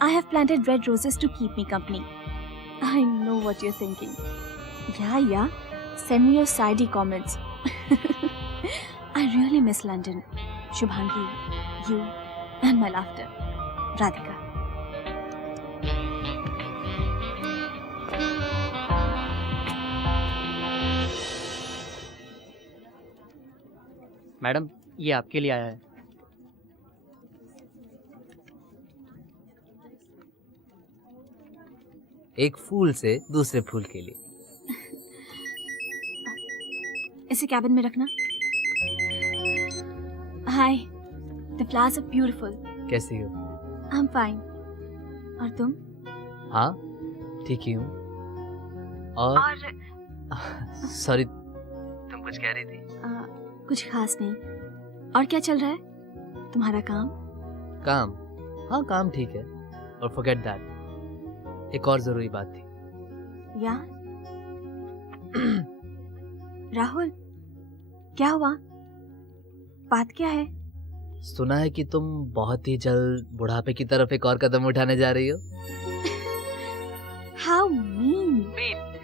I have planted red roses to keep me company. I know what you're thinking. Yeah. Send me your sidey comments. I really miss London, Shubhangi, you, and my laughter. Radhika. Madam, ये आपके लिए आया है। एक फूल से दूसरे फूल के लिए। इसे कैबिन में रखना। Hi, the flowers are beautiful. कैसी हो? I'm fine. और तुम? हाँ, ठीक ही हूँ। और सॉरी, तुम कुछ कह रही थी? कुछ खास नहीं। और क्या चल रहा है? तुम्हारा काम? काम? हाँ, काम ठीक है। और forget that, एक और जरूरी बात थी। या? राहुल, क्या हुआ? बात क्या है? सुना है कि तुम बहुत ही जल्द बुढ़ापे की तरफ एक और कदम उठाने जा रही हो। How mean?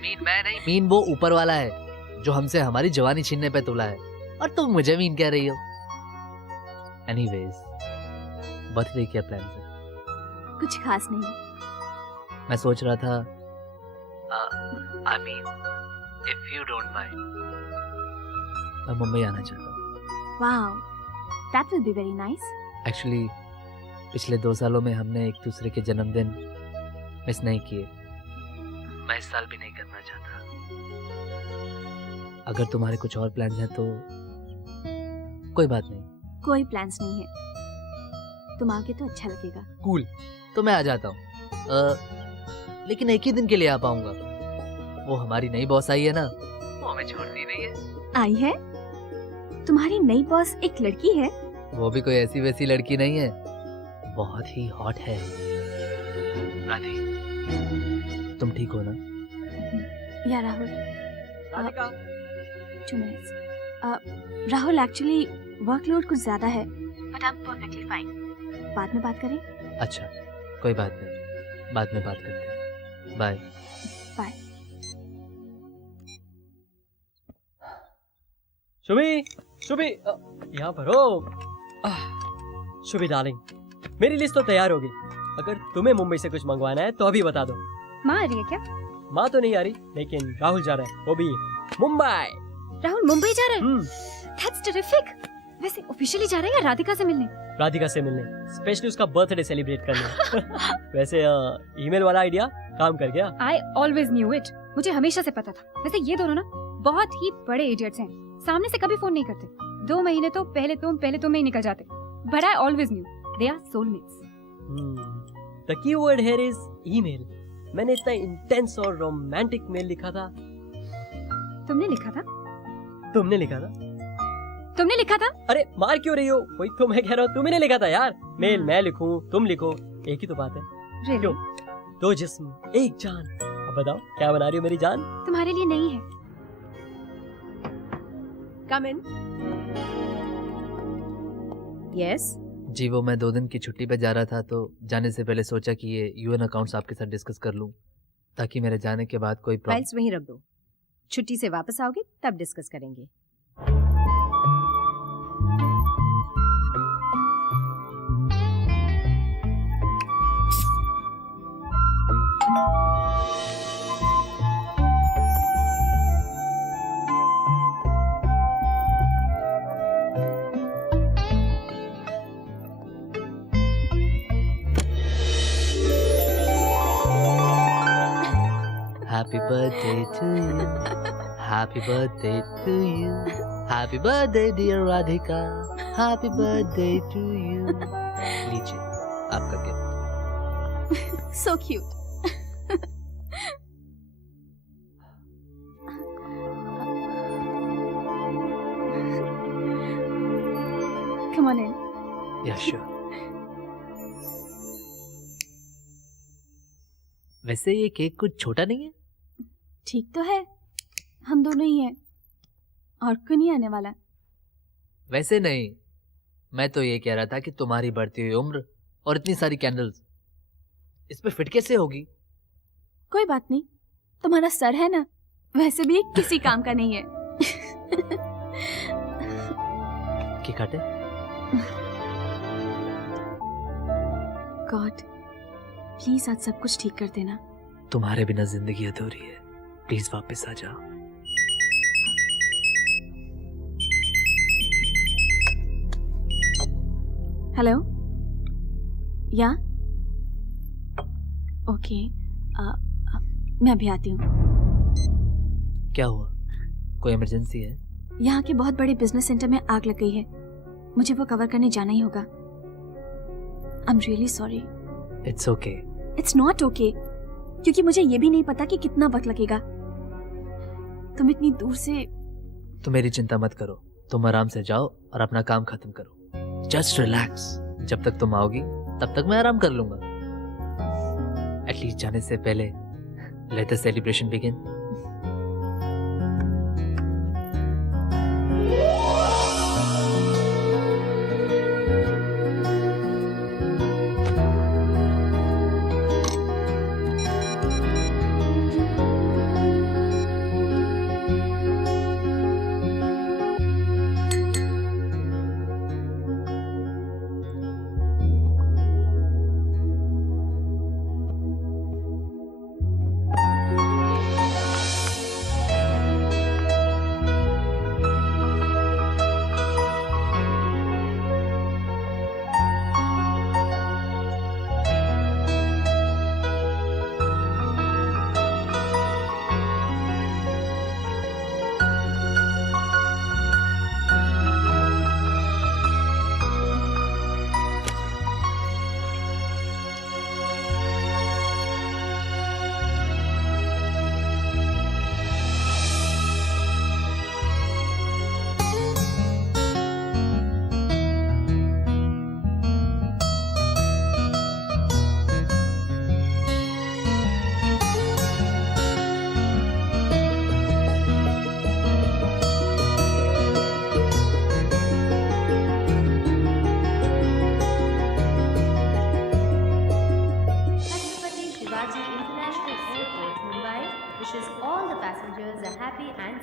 मीन मैं नहीं, मीन वो ऊपर वाला है जो हमसे हमारी जवानी छीनने पे तुला है, और तुम मुझे मीन कह रही हो। एनीवेज, बर्थडे क्या प्लान है? कुछ खास नहीं। मैं सोच रहा था, I mean, if you don't mind, मैं मुंबई आना चाहता हूँ। Wow, that will be very nice. Actually पिछले 2 सालों में हमने एक दूसरे के जन्मदिन मिस नहीं किए। मैं इस साल भी नहीं करना चाहता। अगर तुम्हारे कुछ और प्लान्स हैं तो कोई बात नहीं। कोई प्लान्स नहीं है, तुम आओगे तो अच्छा लगेगा। कूल, तो मैं आ जाता हूँ। लेकिन एक ही दिन के लिए आ पाऊंगा। वो हमारी नई बॉस आई है ना, वो हमें छोड़ती नहीं है। आई है? तुम्हारी नई बॉस एक लड़की है? वो भी कोई ऐसी वैसी लड़की नहीं है, बहुत ही हॉट है। राधे, तुम ठीक हो ना? या Rahul? Radhika, 2 minutes। Rahul, actually workload कुछ ज्यादा है, but I am perfectly fine. बाद में बात करें? अच्छा, कोई बात नहीं, बाद में बात करते हैं। बाय। बाय। शुभी, शुभी, यहाँ पर हो। शुभी डार्लिंग, मेरी लिस्ट तो तैयार होगी। अगर तुम्हें मुंबई से कुछ मंगवाना है तो अभी बता दो। माँ आ रही है क्या? माँ तो नहीं आ रही, लेकिन राहुल जा रहा है, वो भी मुंबई। राहुल मुंबई जा रहा है? That's terrific। वैसे ऑफिशियली जा रहा है या राधिका से मिलने? राधिका से मिलने, स्पेशली उसका बर्थडे सेलिब्रेट करने। वैसे ईमेल वाला आइडिया काम कर गया। I always knew it। मुझे हमेशा से पता था। वैसे ये दोनों ना बहुत ही बड़े इडियट्स हैं। सामने से कभी फोन नहीं करते। 2 महीने तो पहले तुम में ही निकल जाते। But I always knew they are soulmates। The key word here is email। मैंने इतना इंटेंस और रोमांटिक मेल लिखा था। तुमने लिखा था? तुमने लिखा था? तुमने लिखा था? अरे मार क्यों रही हो? वही तो मैं कह रहा हूँ, तुमने लिखा था यार। मेल मैं लिखूं, तुम लिखो, एक ही तो बात है। Really? क्यों? 2 जिस्म एक जान। अब बताओ क्या बना रही हो मेरी जान? तुम्हारे लिए नहीं है। कम इन। यस। जी, वो मैं 2 दिन की छुट्टी पे जा रहा था, तो जाने से पहले सोचा कि ये यूएन अकाउंट्स आपके साथ डिस्कस कर लूं, ताकि मेरे जाने के बाद कोई प्रॉब्लम। फाइल्स वहीं रख दो, छुट्टी से वापस आओगे तब डिस्कस करेंगे। Happy birthday to you. Happy birthday to you. Happy birthday dear Radhika. Happy birthday to you. लीजिए आपका gift. So cute। Come on in। Yeah, sure। वैसे ये केक कुछ छोटा नहीं है? ठीक तो है, हम दोनों ही हैं, और कोई नहीं आने वाला। वैसे नहीं, मैं तो ये कह रहा था कि तुम्हारी बढ़ती हुई उम्र और इतनी सारी कैंडल्स इस पे फिट कैसे होगी? कोई बात नहीं, तुम्हारा सर है ना, वैसे भी ये किसी काम का नहीं है। की काटे? गॉड, प्लीज आज सब कुछ ठीक कर देना। तुम्हारे बिना जिंदगी अधूरी है, प्लीज वापस आ जाओ। हेलो, या ओके, मैं अभी आती हूँ। क्या हुआ, कोई इमरजेंसी है? यहाँ के बहुत बड़े बिजनेस सेंटर में आग लग गई है, मुझे वो कवर करने जाना ही होगा। I am really sorry. It's okay. It's not okay, क्योंकि मुझे ये भी नहीं पता कि कितना वक्त लगेगा। तुम इतनी दूर से। तुम मेरी चिंता मत करो, तुम आराम से जाओ और अपना काम खत्म करो। Just relax. जब तक तुम आओगी तब तक मैं आराम कर लूंगा। एटलीस्ट जाने से पहले let the celebration begin.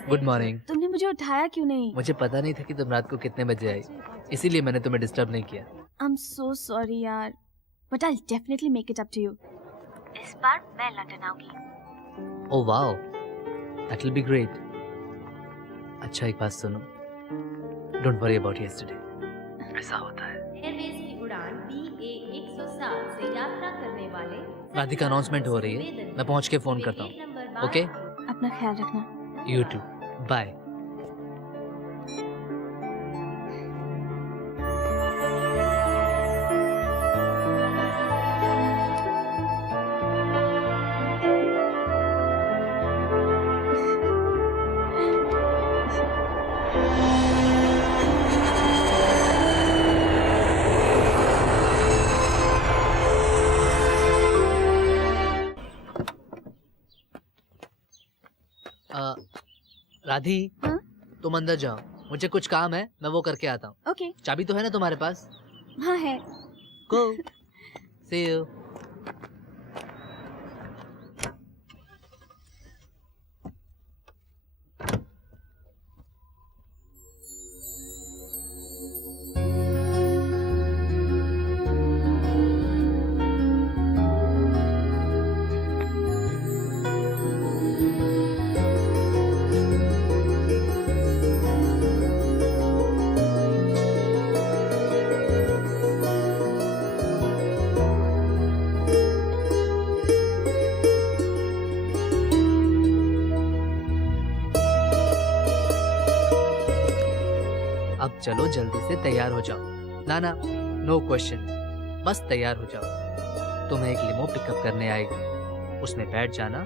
Good morning. तुमने मुझे उठाया क्यों नहीं? मुझे पता नहीं था कि तुम रात को कितने बजे आई, इसीलिए मैंने तुम्हें डिस्टर्ब नहीं किया। आई एम सो सॉरी यार, but I definitely make it up to you. इस बार मैं लंदन आऊंगी। Oh wow, that will be great. अच्छा एक बात सुनो, डोंट वरी अबाउट यस्टरडे। ऐसा होता है। एयरवेज की उड़ान BA 107 से यात्रा करने वाले राधिका अनाउंसमेंट हो रही है, मैं पहुंच के फोन करता हूँ। ओके, अपना ख्याल रखना। You to, bye. राधी, हाँ? तुम अंदर जाओ, मुझे कुछ काम है, मैं वो करके आता हूँ। ओके। चाबी तो है ना तुम्हारे पास? हाँ है। गो, सी यू। अब चलो जल्दी से तैयार हो जाओ। ना ना, नो क्वेश्चन, बस तैयार हो जाओ। तुम्हें एक लिमो पिकअप करने आएगी, उसमें बैठ जाना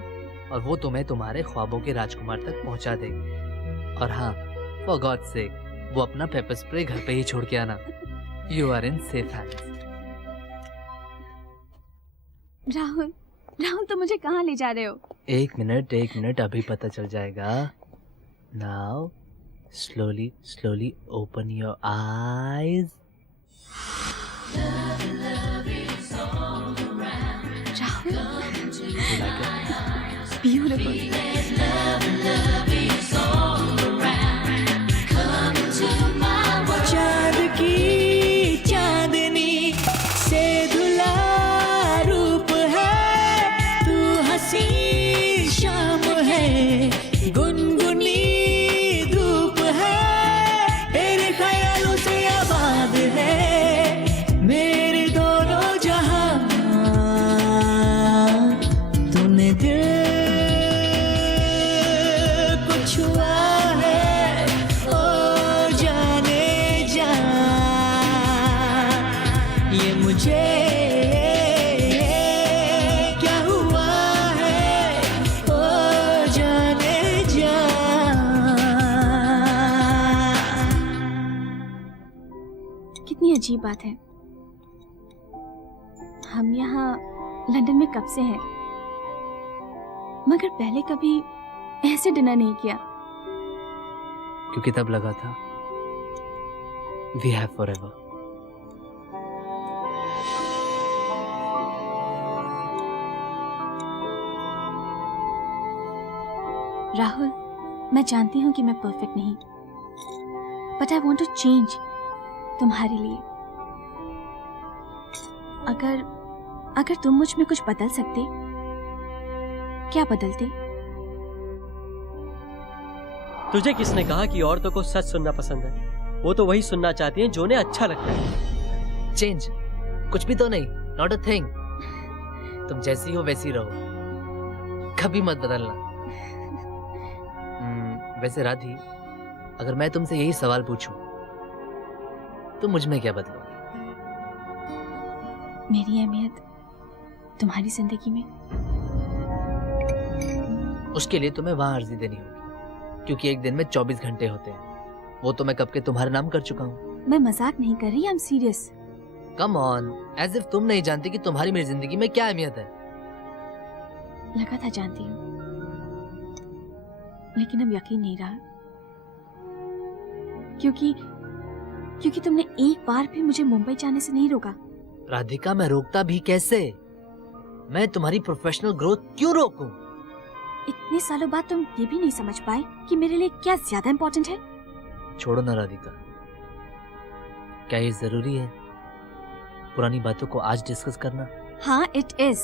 और वो तुम्हें तुम्हारे ख्वाबों के राजकुमार तक पहुंचा देगी। और हाँ, फॉर गॉड सेक, वो अपना पेपर स्प्रे घर पे ही छोड़ के आना। You are in safe hands. Rahul, Rahul तुम मुझे कहाँ ले जा रहे हो? एक मिनट, अभी पता चल जाएगा। Now slowly open your eyes. Rahul, You like it? beautiful. चाँद की चांदनी से धुला रूप है, तू हसी शाम है, गुनगुनी धूप है, तेरे ख्यालों से आबाद है मेरे दोनों जहां। तूने दिल को छुआ है, ओ जाने जा, ये मुझे क्या हुआ है, ओ जाने जा। कितनी अजीब बात है, हम यहाँ लंदन में कब से हैं, मगर पहले कभी ऐसे डिनर नहीं किया। क्योंकि तब लगा था we have forever. राहुल, मैं जानती हूँ कि मैं परफेक्ट नहीं, but I want to change तुम्हारे लिए। अगर तुम मुझ में कुछ बदल सकते, क्या बदलते? तुझे किसने कहा कि औरतों को सच सुनना पसंद है? वो तो वही सुनना चाहती हैं जो उन्हें अच्छा लगता है। चेंज कुछ भी तो नहीं, नॉट अ थिंग। तुम जैसी हो वैसी रहो, कभी मत बदलना। वैसे राधी, अगर मैं तुमसे यही सवाल पूछूं तो मुझ में क्या बदलोगे? मेरी अहमियत तुम्हारी जिंदगी में। उसके लिए तुम्हें वहां अर्जी देनी होगी, क्योंकि एक दिन में 24 घंटे होते हैं। वो तो मैं कब के तुम्हारे नाम कर चुका हूँ। मैं मजाक नहीं कर रही, I am serious. Come on, as if तुम नहीं जानती कि तुम्हारी मेरी जिंदगी में क्या अहमियत है। लगा था जानती हूँ, लेकिन अब यकीन नहीं रहा, क्योंकि तुमने एक बार भी मुझे मुंबई जाने से नहीं रोका। राधिका, मैं रोकता भी कैसे? मैं तुम्हारी प्रोफेशनल ग्रोथ क्यों रोकूं? इतने सालों बाद तुम ये भी नहीं समझ पाए कि मेरे लिए क्या ज्यादा इम्पोर्टेंट है? छोड़ो ना राधिका, क्या ये जरूरी है पुरानी बातों को आज डिस्कस करना? हाँ, इट इज।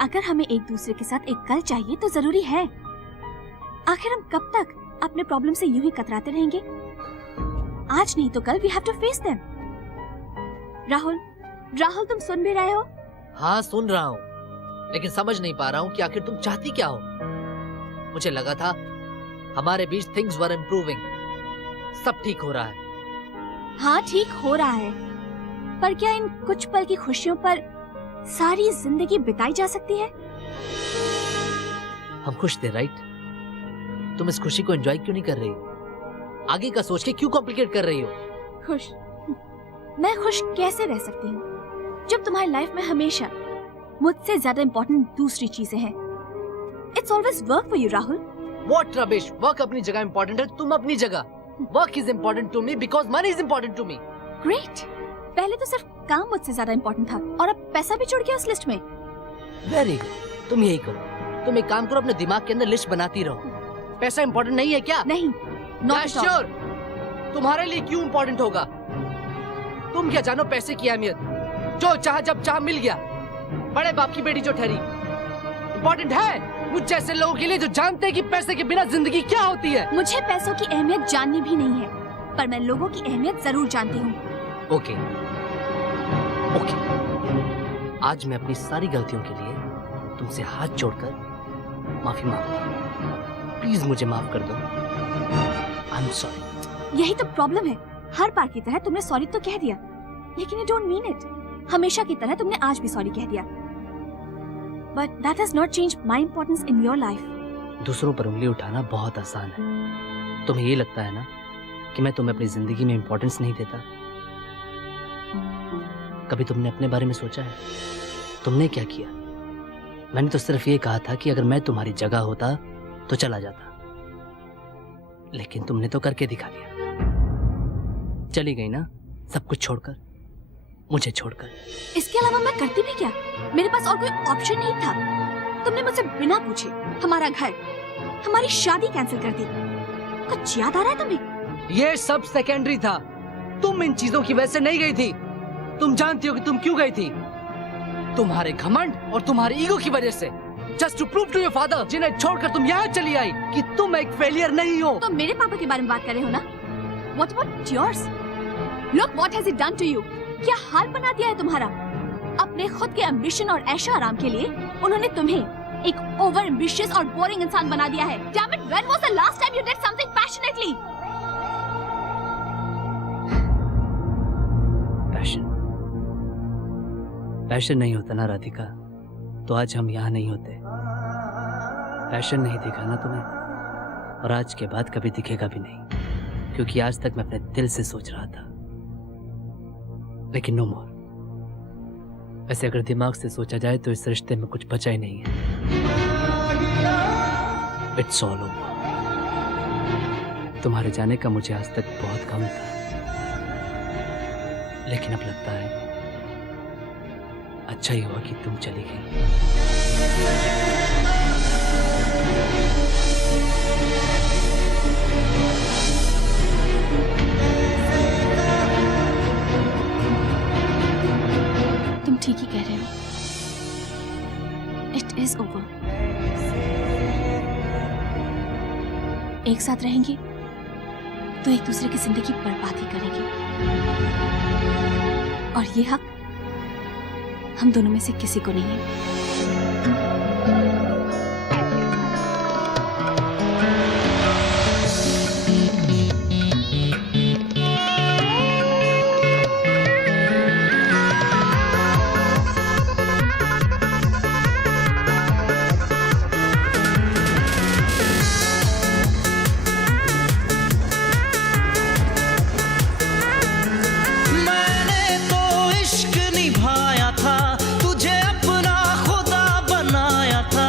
अगर हमें एक दूसरे के साथ एक कल चाहिए तो जरूरी है। आखिर हम कब तक अपने प्रॉब्लम से यूं ही कतराते रहेंगे? आज नहीं तो कल we have to face them. Rahul, Rahul तुम सुन भी रहे हो? हाँ सुन रहा हूँ, लेकिन समझ नहीं पा रहा हूँ कि आखिर तुम चाहती क्या हो। मुझे लगा था हमारे बीच थिंग्स वर इम्प्रूविंग, सब ठीक हो रहा है। हाँ ठीक हो रहा है, पर क्या इन कुछ पल की खुशियों पर सारी जिंदगी बिताई जा सकती है? हम खुश थे राइट? तुम इस खुशी को एंजॉय क्यों नहीं कर रही? आगे का सोच के क्यों कॉम्प्लिकेट कर रही हो? खुश? मैं खुश कैसे रह सकती हूँ जब तुम्हारी लाइफ में हमेशा मुझसे ज्यादा इम्पोर्टेंट दूसरी चीजें हैं? It's always work for you Rahul. What rubbish! Work अपनी जगह इम्पोर्टेंट है, तुम अपनी जगह। Work is important to me because money is important to me. Great, पहले तो सिर्फ काम मुझसे ज्यादा इम्पोर्टेंट था और अब पैसा भी जुड़ गया उस लिस्ट में। वेरी गुड, तुम यही करो। तुम एक काम करो, अपने दिमाग के अंदर लिस्ट बनाती रहो। पैसा इम्पोर्टेंट नहीं है क्या? नहीं, नॉट श्योर। तुम्हारे लिए क्यों इम्पोर्टेंट होगा? तुम क्या जानो पैसे की अहमियत? जो चाह जब चाह मिल गया, बड़े बाप की बेटी जो ठहरी। इम्पोर्टेंट है मुझ जैसे लोगों के लिए जो जानते हैं कि पैसे के बिना जिंदगी क्या होती है। मुझे पैसों की अहमियत जाननी भी नहीं है, पर मैं लोगों की अहमियत जरूर जानती हूँ। ओके ओके, आज मैं अपनी सारी गलतियों के लिए तुमसे हाथ जोड़कर माफी मांगता हूँ। प्लीज मुझे माफ कर दो। आई एम सॉरी। यही तो प्रॉब्लम है, हर बार की तरह तुमने सॉरी तो कह दिया, लेकिन यू डोंट मीन इट। हमेशा की तरह तुमने आज भी सॉरी कह दिया, but that has not changed my importance in your life. दूसरों पर उंगली उठाना बहुत आसान है। तुम्हें ये लगता है ना कि मैं तुम्हें अपनी जिंदगी में इंपॉर्टेंस नहीं देता? कभी तुमने अपने बारे में सोचा है? तुमने क्या किया? मैंने तो सिर्फ ये कहा था कि अगर मैं तुम्हारी जगह होता तो चला जाता, लेकिन तुमने तो करके दिखा दिया। चली गई ना, सब कुछ छोड़कर, मुझे छोड़कर। इसके अलावा मैं करती भी क्या? मेरे पास और कोई ऑप्शन नहीं था। तुमने मुझसे बिना पूछे हमारा घर, हमारी शादी कैंसिल कर दी। कुछ याद आ रहा है तुम्हें? ये सब सेकेंडरी था। तुम इन चीजों की वजह से नहीं गई थी। तुम जानती हो कि तुम क्यों गई थी? तुम्हारे घमंड और तुम्हारे ईगो की वजह से। Just to prove to your father, जिन्हें छोड़कर तुम यहाँ चली आई, कि तुम एक फेलियर नहीं हो। तो मेरे पापा के बारे में बात कर रहे हो ना? What about yours? Look what has he done to you? क्या हाल बना दिया है तुम्हारा? अपने खुद के एम्बिशन और ऐशो आराम के लिए उन्होंने तुम्हें एक ओवर एम्बिशियस और बोरिंग इंसान बना दिया है। Damn it, when was the last time you did something passionately? Passion नहीं होता ना राधिका, तो आज हम यहाँ नहीं होते। पैशन नहीं दिखा ना तुम्हें, और आज के बाद कभी दिखेगा भी नहीं, क्योंकि आज तक मैं अपने दिल से सोच रहा था, लेकिन नो मोर। वैसे अगर दिमाग से सोचा जाए तो इस रिश्ते में कुछ बचा ही नहीं है। It's all over. तुम्हारे जाने का मुझे आज तक बहुत गम था, लेकिन अब लगता है अच्छा ही हुआ कि तुम चली गई। तुम ठीक ही कह रहे हो। It is over. एक साथ रहेंगे तो एक दूसरे की जिंदगी बर्बाद ही करेंगे, और ये हक हम दोनों में से किसी को नहीं है। निभाया था, तुझे अपना खुदा बनाया था।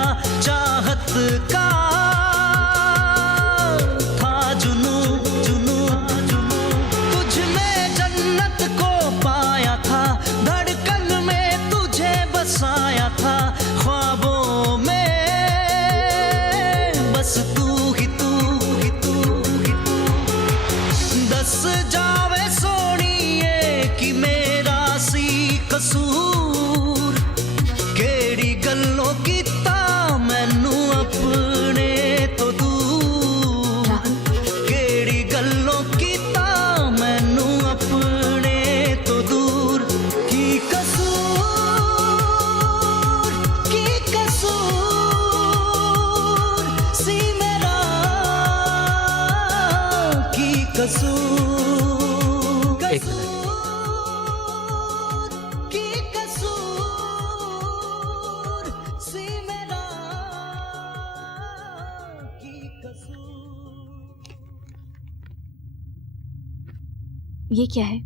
ये क्या है?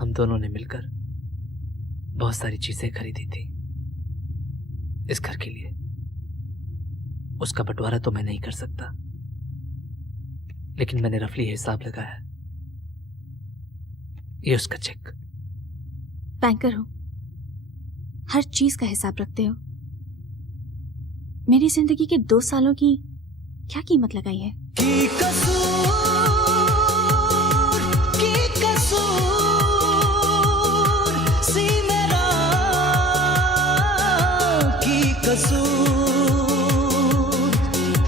हम दोनों ने मिलकर बहुत सारी चीजें खरीदी थी इस घर के लिए। उसका बंटवारा तो मैं नहीं कर सकता, लेकिन मैंने रफली हिसाब लगाया। ये उसका चेक। बैंकर हो, हर चीज का हिसाब रखते हो। मेरी जिंदगी के 2 सालों की क्या कीमत लगाई है? की कसूर सी मेरा की कसूर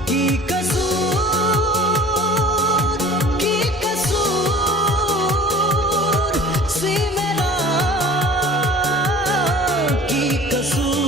की कसूर की कसूर सी मेरा की कसूर।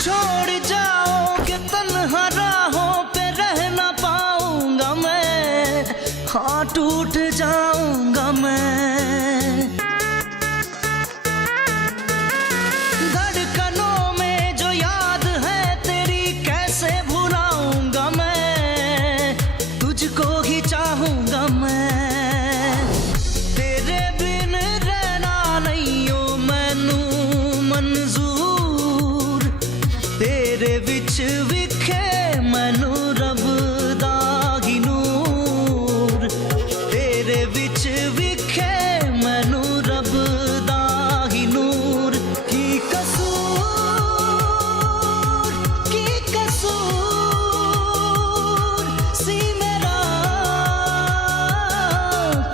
छोड़ जाओगे तन्हा राहों पे रह ना पाऊंगा मैं, हाँ टूट जाऊंगा मैं। धड़कनों में जो याद है तेरी कैसे भुलाऊंगा मैं, तुझको ही चाहूंगा मैं। तेरे बिन रहना नहीं हो मैनू मंजूर, तेरे विच विखे मैनू रब दा ही नूर, तेरे विच विखे मैनू रब दा ही नूर। की कसूर सी मेरा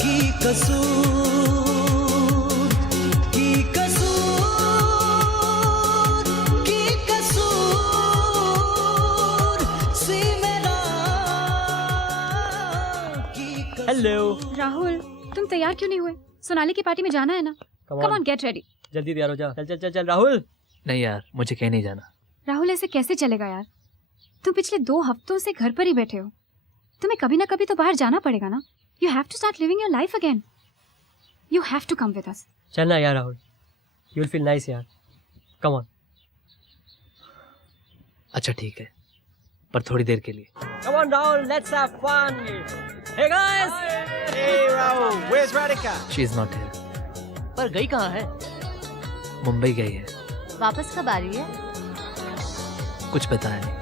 की कसूर की कसूर की कसूर सी मेरा की कसूर। हेलो। राहुल, तुम तैयार क्यों नहीं हुए? सोनाली की पार्टी में जाना है ना? Come come on. On, get ready. जल्दी तैयार हो जा। चल चल चल चल राहुल। नहीं यार, मुझे कहीं नहीं जाना। राहुल, ऐसे कैसे चलेगा यार? तुम पिछले 2 हफ्तों से घर पर ही बैठे हो। तुम्हें कभी ना कभी तो बाहर जाना पड़ेगा ना। You have to start living your life again. You have to come with us. चलना यार Rahul, you will feel nice यार। Come on. अच्छा ठीक है, पर थोड़ी देर के लिए। Come on Rahul, let's have fun. Hey guys. Hey Rahul, where's Radhika? She is not here. पर गई कहाँ है? मुंबई गई है। वापस कब आ रही है? कुछ बताया नहीं।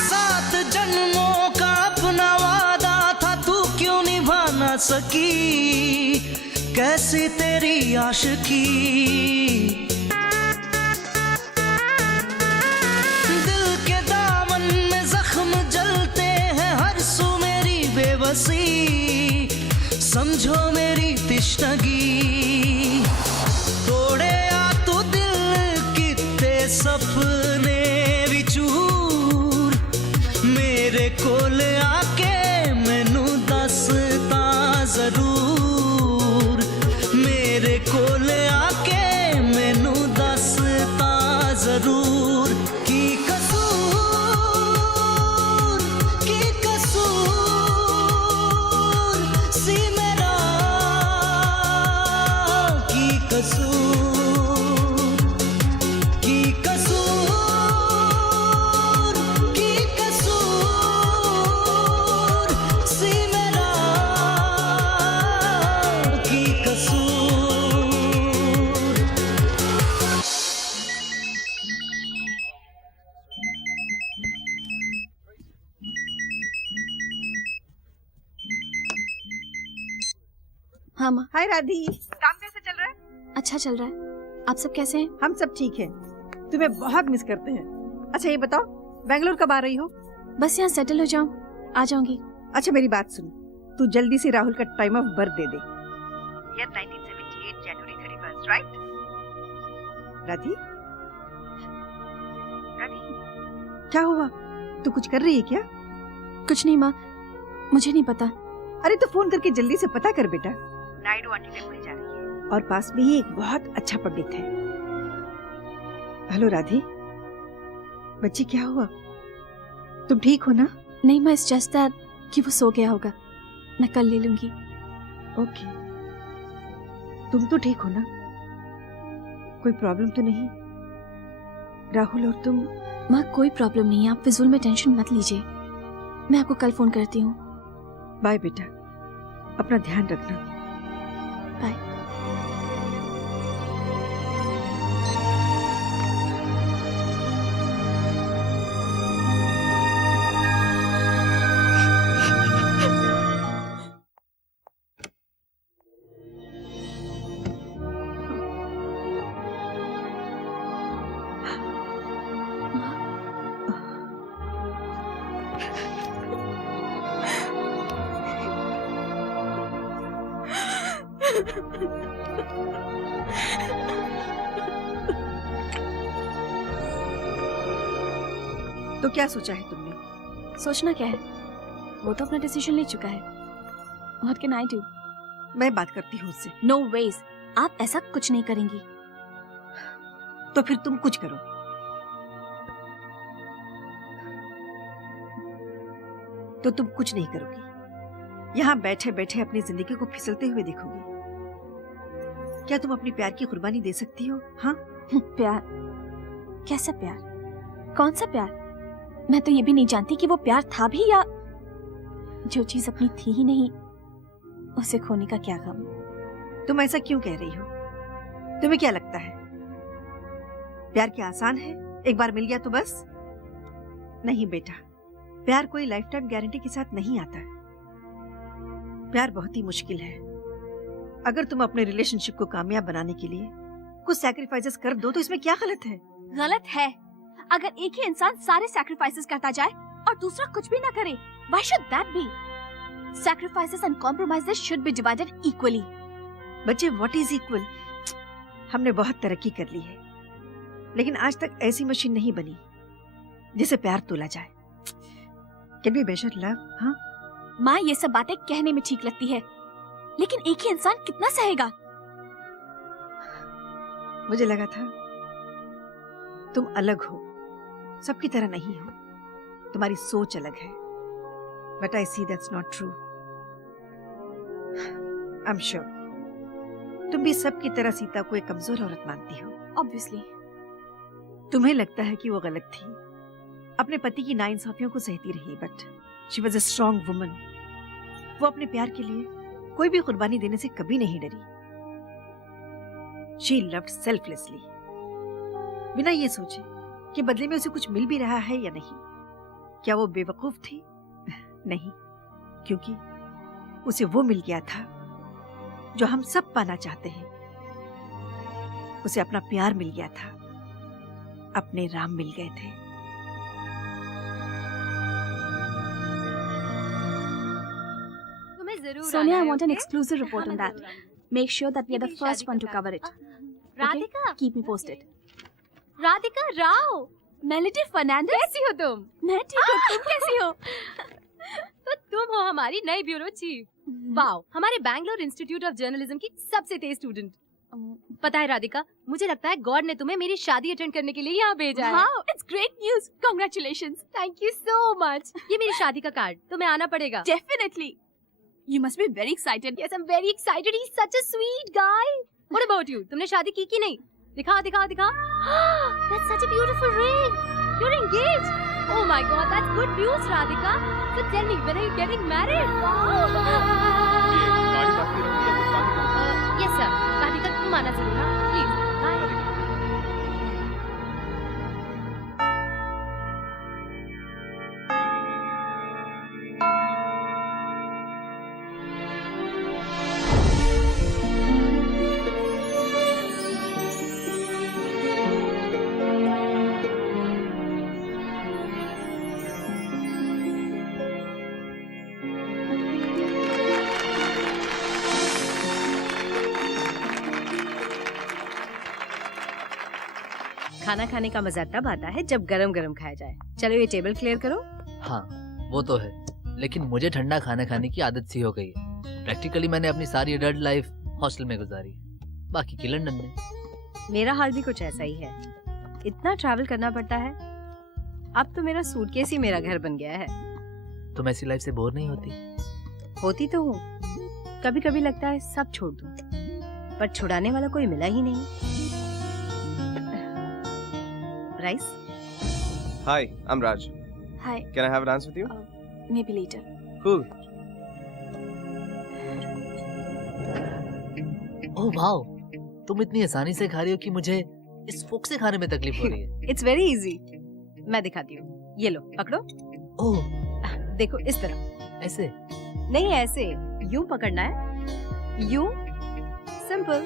सात जन्मों का अपना वादा था, तू क्यों निभा ना सकी? कैसी तेरी आशिकी? दिल के दामन में जख्म जलते हैं, हर सू मेरी बेबसी, समझो मेरी तिश्नगी। तोड़े आ तू दिल किते सपने विचूर, मेरे कोल आके मैनू दसता जरूर, मेरे कोल आके मैनू दसता जरूर। की कसूर सी मेरा की कसूर की कसूर की कसूर सी मेरा की कसूर। हाँ माँ। हाय राधी, काम कैसे चल रहा है? अच्छा चल रहा है। आप सब कैसे हैं? हम सब ठीक हैं। तुम्हें बहुत मिस करते हैं। अच्छा ये बताओ, बेंगलोर कब आ रही हो? बस यहाँ सेटल हो जाऊँ, आ जाऊंगी। अच्छा मेरी बात सुन, तू जल्दी से राहुल का टाइम ऑफ बर्थ दे दे। Year 1978 January 31, right? Radhi, Radhi, क्या हुआ? तू कुछ कर रही है क्या? कुछ नहीं माँ, मुझे नहीं पता। अरे तो फोन करके जल्दी से पता कर बेटा। नायडू आंटी टेम्पल जा रही है और पास में ही एक बहुत अच्छा पंडित है। हेलो राधे, बच्ची क्या हुआ? तुम ठीक हो ना? नहीं मैं जस्ट दैट कि वो सो गया होगा, मैं कल ले लूंगी। ओके, तुम तो ठीक हो ना? कोई प्रॉब्लम तो नहीं? राहुल और तुम? माँ कोई प्रॉब्लम नहीं है, आप फिजूल में टेंशन मत लीजिए, मैं आपको कल फोन करती हूँ। बाय बेटा, अपना ध्यान रखना। बाय। तो क्या सोचा है तुमने? सोचना क्या है, वो तो अपना डिसीजन ले चुका है। What can I do? मैं बात करती हूँ उससे। No ways, आप ऐसा कुछ नहीं करेंगी। तो फिर तुम कुछ करो। तो तुम कुछ नहीं करोगी, यहाँ बैठे बैठे अपनी जिंदगी को फिसलते हुए देखोगी। क्या तुम अपनी प्यार की कुर्बानी दे सकती हो? हाँ? प्यार? कैसा प्यार? कौन सा प्यार? मैं तो ये भी नहीं जानती कि वो प्यार था भी या जो चीज अपनी थी ही नहीं उसे खोने का क्या गम। तुम ऐसा क्यों कह रही हो? तुम्हें क्या लगता है प्यार क्या आसान है? एक बार मिल गया तो बस? नहीं बेटा, प्यार कोई लाइफ टाइम गारंटी के साथ नहीं आता है। प्यार बहुत ही मुश्किल है। अगर तुम अपने रिलेशनशिप को कामयाब बनाने के लिए कुछ सैक्रिफाइसेस कर दो तो इसमें क्या गलत है? गलत है अगर एक ही इंसान सारे सैक्रिफाइसेस करता जाए और दूसरा कुछ भी ना करे। Why should that be? Sacrifices and compromises should be divided equally. बच्चे, what is equal? हमने बहुत तरक्की कर ली है, लेकिन आज तक ऐसी मशीन नहीं बनी जिसे प्यार तोला जाए। Can we measure love? हाँ? माँ ये सब बातें कहने में ठीक लगती है, लेकिन एक ही इंसान कितना सहेगा? मुझे लगा था तुम अलग हो, सबकी तरह नहीं हो। तुम्हारी सोच अलग है, but I see that's not true. I'm sure तुम भी सबकी तरह सीता को एक कमजोर औरत मानती हो। Obviously. तुम्हें लगता है कि वो गलत थी, अपने पति की नाइंसाफियों को सहती रही, but she was a strong woman. वो अपने प्यार के लिए कोई भी कुर्बानी देने से कभी नहीं डरी। She loved selflessly. बिना ये सोचे कि बदले में उसे कुछ मिल भी रहा है या नहीं। क्या वो बेवकूफ थी? नहीं, क्योंकि उसे वो मिल गया था जो हम सब पाना चाहते हैं। उसे अपना प्यार मिल गया था, अपने राम मिल गए थे। Sonia, I want an exclusive report on that. Make sure that we are the first one to cover it. Radhika, Okay? Keep me posted. Radhika Rao, Melody Fernandes, कैसी हो तुम? मैं ठीक हूँ, तुम कैसी हो? तो तुम हो हमारी नई ब्यूरो चीफ। वाओ, हमारे बैंगलोर इंस्टीट्यूट ऑफ जर्नलिज्म की सबसे तेज स्टूडेंट। पता है राधिका, मुझे लगता है गॉड ने तुम्हें मेरी शादी अटेंड करने के लिए यहाँ भेजा है। Wow, it's great news. Congratulations. Thank you so much. ये मेरी शादी का कार्ड, तुम्हें आना पड़ेगा। Definitely. You must be very excited. Yes, I'm very excited. He's such a sweet guy. What about you? तुमने शादी की नहीं? दिखा दिखा दिखा। That's such a beautiful ring. You're engaged. Oh my God, that's good news, Radhika. So tell me, when are you getting married? Wow. गाड़ी बाकी रखी है, कुछ बाकी रखी है? Yes sir. Radhika, तुम आना जरूर हाँ? Please. Bye. खाना खाने का मजा तब आता है जब गरम गरम खाया जाए। चलो ये टेबल क्लियर करो। हाँ वो तो है, लेकिन मुझे ठंडा खाना खाने की आदत सी हो गई है। प्रैक्टिकली मैंने अपनी सारी एडल्ट लाइफ हॉस्टल में गुजारी, बाकी की लंदन में। मेरा हाल भी कुछ ऐसा ही है, इतना ट्रैवल करना पड़ता है। अब तो मेरा सूटकेस ही मेरा घर बन गया है। तुम ऐसी लाइफ से बोर नहीं होती? होती तो हूँ, कभी कभी लगता है सब छोड़ दूं, पर छुड़ाने वाला कोई मिला ही नहीं। Rice? Hi, I'm Raj. Hi. Can I have a dance with you? Maybe later. Cool. Oh wow, तुम इतनी आसानी से खा रही हो कि मुझे इस फोक से खाने में तकलीफ हो रही है। इट्स वेरी इजी, मैं दिखाती हूँ। ये लो पकड़ो। ओह देखो इस तरह। ऐसे नहीं, ऐसे यूं पकड़ना है, यूं। Simple.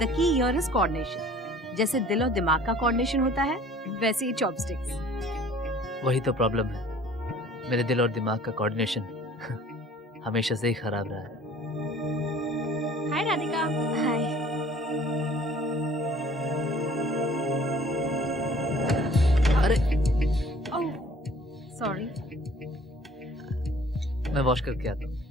The key here is coordination. जैसे दिल और दिमाग का कोऑर्डिनेशन होता है, वैसे ही चॉपस्टिक्स। वही तो प्रॉब्लम है, मेरे दिल और दिमाग का कोऑर्डिनेशन हमेशा से ही खराब रहा है। हाय राधिका। Hi. अरे सॉरी। मैं वॉश करके आता हूँ।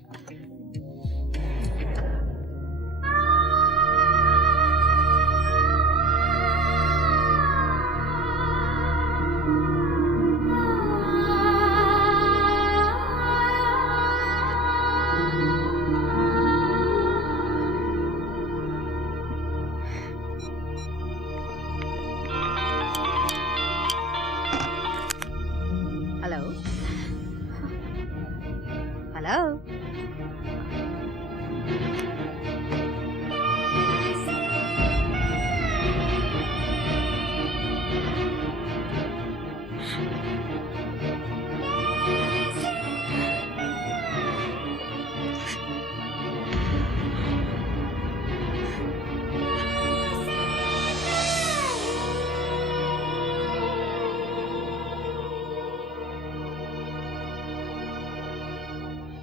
Hello hello.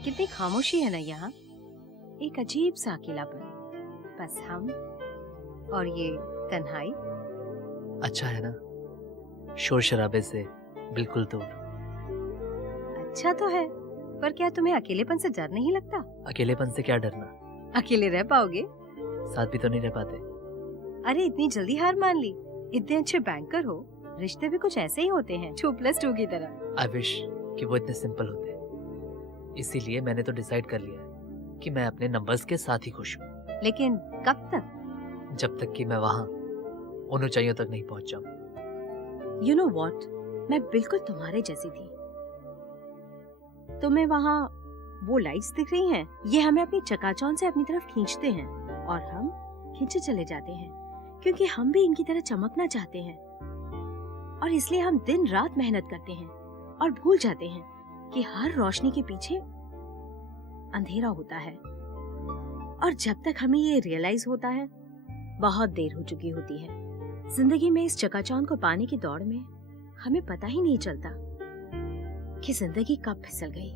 कितनी खामोशी है ना यहाँ, एक अजीब सा अकेलापन, बस हम और ये तन्हाई। अच्छा है ना, शोर शराबे से बिल्कुल दूर। अच्छा तो है, पर क्या तुम्हें अकेलेपन से डर नहीं लगता? अकेलेपन से क्या डरना, अकेले रह पाओगे? साथ भी तो नहीं रह पाते। अरे इतनी जल्दी हार मान ली? इतने अच्छे बैंकर हो, रिश्ते भी कुछ ऐसे ही होते हैं, 2+2 की तरह। आई विश कि वो इतने सिंपल होते। इसीलिए मैंने तो डिसाइड कर लिया है कि मैं अपने नंबर्स के साथ ही खुश हूँ। लेकिन कब तक? जब तक कि मैं वहाँ उन ऊंचाइयों तक नहीं पहुँच जाऊँ। यू नो व्हाट, मैं बिल्कुल तुम्हारे जैसी थी। तुम्हें वहाँ वो लाइट्स दिख रही हैं, ये हमें अपनी चकाचौंध से अपनी तरफ खींचते हैं और हम खींचे चले जाते हैं, क्योंकि हम भी इनकी तरह चमकना चाहते हैं। और इसलिए हम दिन रात मेहनत करते हैं और भूल जाते हैं कि हर रोशनी के पीछे अंधेरा होता है। और जब तक हमें ये रियलाइज होता है, बहुत देर हो चुकी होती है। जिंदगी में इस चकाचौंध को पाने की दौड़ में हमें पता ही नहीं चलता कि जिंदगी कब फिसल गई।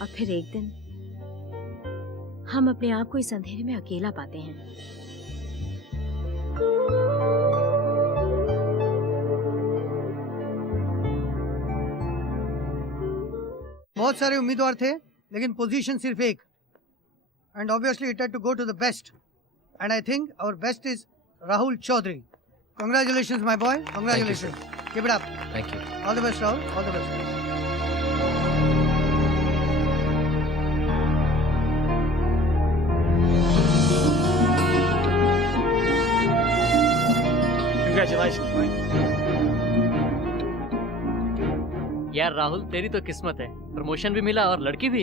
और फिर एक दिन हम अपने आप को इस अंधेरे में अकेला पाते हैं। बहुत सारे उम्मीदवार थे, लेकिन पोजीशन सिर्फ एक। And obviously it had to go to the best, and I think our best is Rahul Chaudhary. Congratulations, my boy. Congratulations. Keep it up. Thank you. All the best, Rahul. All the best. Congratulations, mate. यार राहुल, तेरी तो किस्मत है, promotion भी मिला और लड़की भी।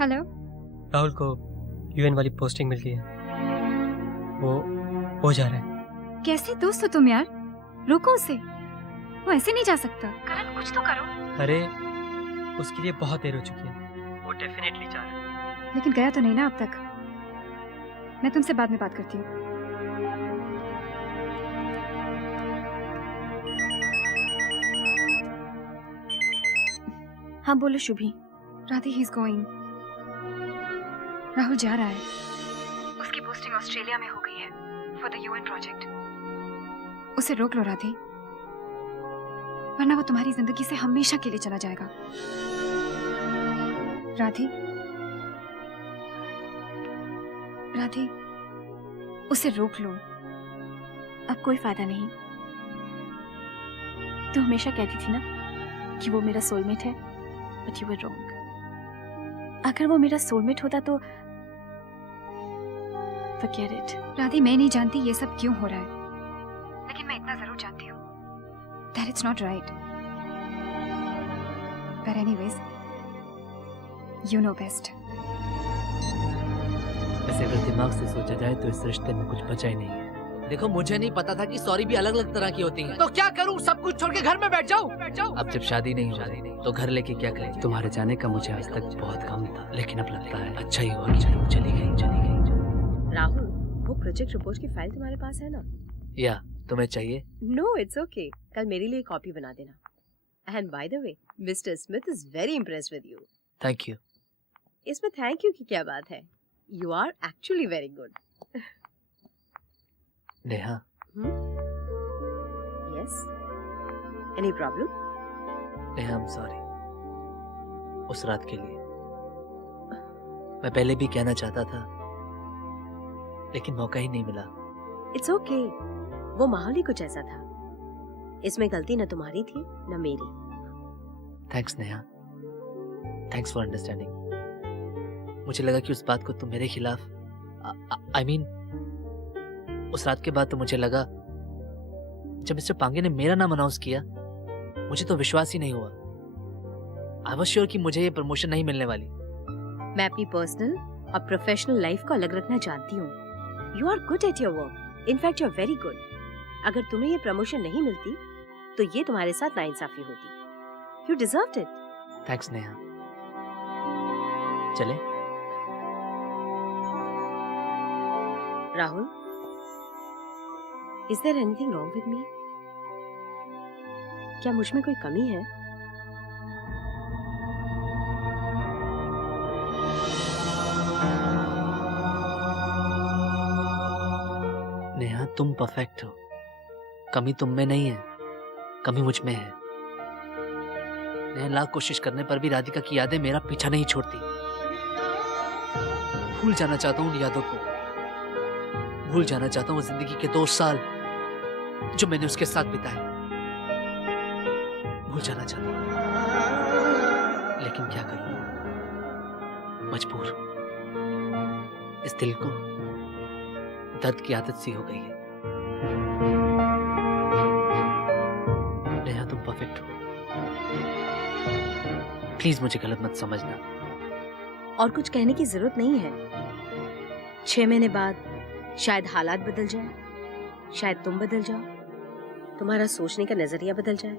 हेलो। राहुल को यूएन वाली पोस्टिंग मिल गई है, वो हो जा रहा है। कैसे दोस्त हो तुम यार, रोको उसे, वो ऐसे नहीं जा सकता। करण कुछ तो करो। अरे उसके लिए बहुत देर हो चुकी है, वो डेफिनेटली जा रहा है। लेकिन गया तो नहीं ना अब तक। मैं तुमसे बाद में बात करती हूँ। हाँ बोलो Shubhi. Radhe, he is going. Rahul जा रहा है। उसकी पोस्टिंग ऑस्ट्रेलिया में हो गई है। for the UN project. उसे रोक लो राधे, वरना वो तुम्हारी जिंदगी से हमेशा के लिए चला जाएगा। राधे, राधे, उसे रोक लो। अब कोई फायदा नहीं। तू हमेशा कहती थी ना कि वो मेरा सोलमेट है, बट यू वर रॉन्ग। अगर वो मेरा सोलमेट होता तो forget it. राधे, मैं नहीं जानती ये सब क्यों हो रहा है, लेकिन मैं इतना जरूर जानती हूँ that it's not right. But anyways, you know best. वैसे अगर दिमाग से सोचा जाए तो इस रिश्ते में कुछ बचा ही नहीं है। देखो, मुझे नहीं पता था कि सॉरी भी अलग अलग तरह की होती है। तो क्या करूं? सब कुछ छोड़ के घर में बैठ जाऊं? अब जब शादी नहीं हो तो घर लेके क्या करें? तुम्हारे जाने का मुझे आज तक बहुत गम था, लेकिन अब लगता है अच्छा ही हुआ कि चली गई। राहुल, वो प्रोजेक्ट रिपोर्ट की फाइल तुम्हारे पास है ना? या तुम्हें चाहिए? No, it's okay. कल मेरे लिए कॉपी बना देना। And by the way, mister Smith is very impressed with you. Thank you. इसमें थैंक यू की क्या बात है? You are actually very good. Neha. Yes, any problem? Neha, I am sorry उस रात के लिए। मैं पहले भी कहना चाहता था, लेकिन मौका ही नहीं मिला। इट्स ओके, वो माहौल ही कुछ ऐसा था। इसमें गलती न तुम्हारी थी न मेरी। Thanks Neha, thanks for understanding. मुझे लगा कि उस बात को तुम मेरे खिलाफ, I mean, उस रात के बाद तो मुझे लगा, जब मिस्टर पांगे ने मेरा नाम अनाउंस किया, मुझे तो विश्वास ही नहीं हुआ। आई वाज श्योर कि मुझे ये प्रमोशन नहीं मिलने वाली। मैं अपनी पर्सनल और प्रोफेशनल लाइफ को अलग रखना जानती हूँ। You are good at your work, in fact you are very good. अगर तुम्हें ये प्रमोशन नहीं मिलती तो ये तुम्हारे साथ नाइंसाफी होती। You deserved it. Thanks Neha. चले? Rahul, is there anything wrong with me? क्या मुझ में कोई कमी है? नेहा, तुम परफेक्ट हो। कमी तुम में नहीं है, कमी मुझ में है। नेहा, लाख कोशिश करने पर भी राधिका की यादें मेरा पीछा नहीं छोड़ती। भूल जाना चाहता हूँ उन यादों को, भूल जाना चाहता हूँ जिंदगी के 2 साल जो मैंने उसके साथ बिताए। भूल जाना चाहता हूँ, लेकिन क्या करूँ, मजबूर। इस दिल को दर्द की आदत सी हो गई है। नेहा, तुम परफेक्ट हो। प्लीज मुझे गलत मत समझना। और कुछ कहने की जरूरत नहीं है। 6 महीने बाद शायद हालात बदल जाए, शायद तुम बदल जाओ, तुम्हारा सोचने का नजरिया बदल जाए,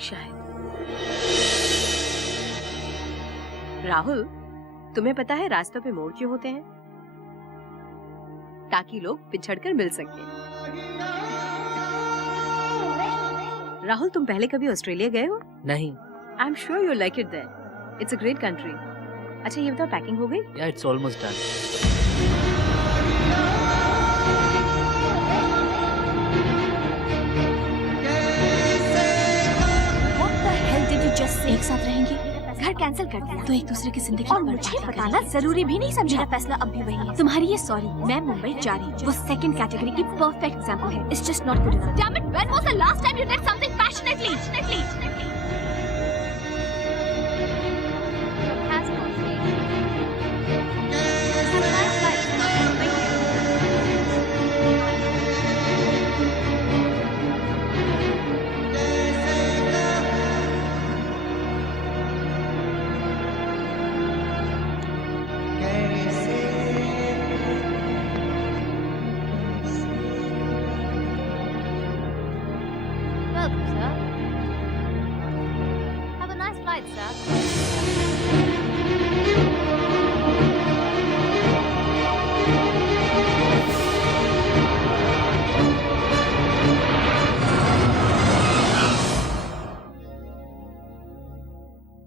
शायद। राहुल, तुम्हें पता है रास्तों पे मोड़ क्यों होते हैं? ताकि लोग पिछड़कर मिल सके। राहुल, तुम पहले कभी ऑस्ट्रेलिया गए हो? नहीं। I am sure you like it there. It's a great country. अच्छा, ये बताओ, पैकिंग हो गई? या, इट्स ऑलमोस्ट डन। एक साथ रहेंगे, घर कैंसिल कर दिया तो एक दूसरे की जिंदगी और मुझे बताना जरूरी भी नहीं समझा। मेरा फैसला अब भी वही है। तुम्हारी ये सॉरी, मैं मुंबई जा रही हूँ, वो सेकंड कैटेगरी की परफेक्ट एग्जांपल है। It's just not good enough. Damn it, when was the last time you did something passionately?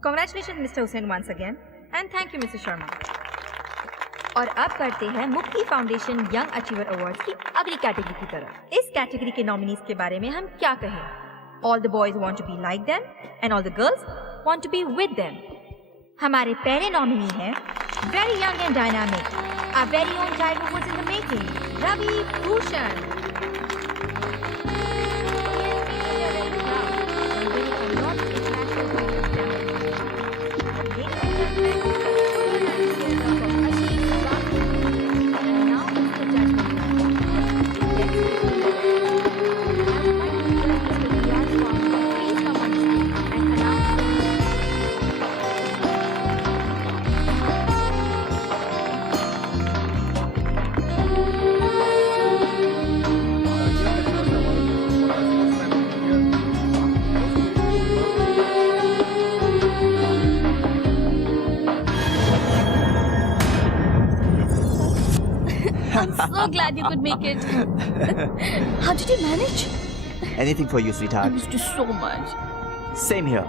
Congratulations, Mr. Hussain, once again, and thank you, Mr. Sharma. और अब बढ़ते हैं मुक्ति फाउंडेशन यंग अचीवर अवार्ड्स की अगली category की तरफ। इस कैटेगरी के नॉमिनीज के बारे में हम क्या कहें? All the boys want to be like them and all the girls want to be with them. हमारे पहले नॉमिनी हैं very young and dynamic, a very own child who was in the making, Ravi Bhushan. So glad you could make it. How did you manage? Anything for you, I sweetheart. missed you so much. Same here.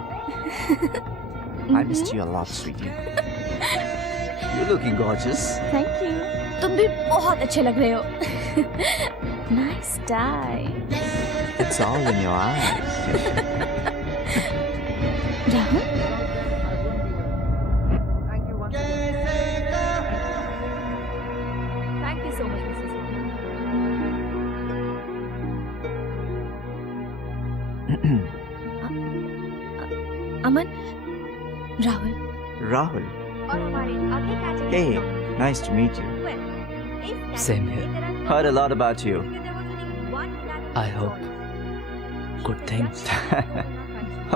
I missed you a lot, sweetie. You're looking gorgeous. Thank you. तुम भी बहुत अच्छे लग रहे हो. Nice tie. It's all in your eyes. Rahul? Thank you so much, Mrs. Aman? Rahul? Rahul. और हमारे अगली category Hey, nice to meet you. Same here. Heard a lot about you. I hope good things.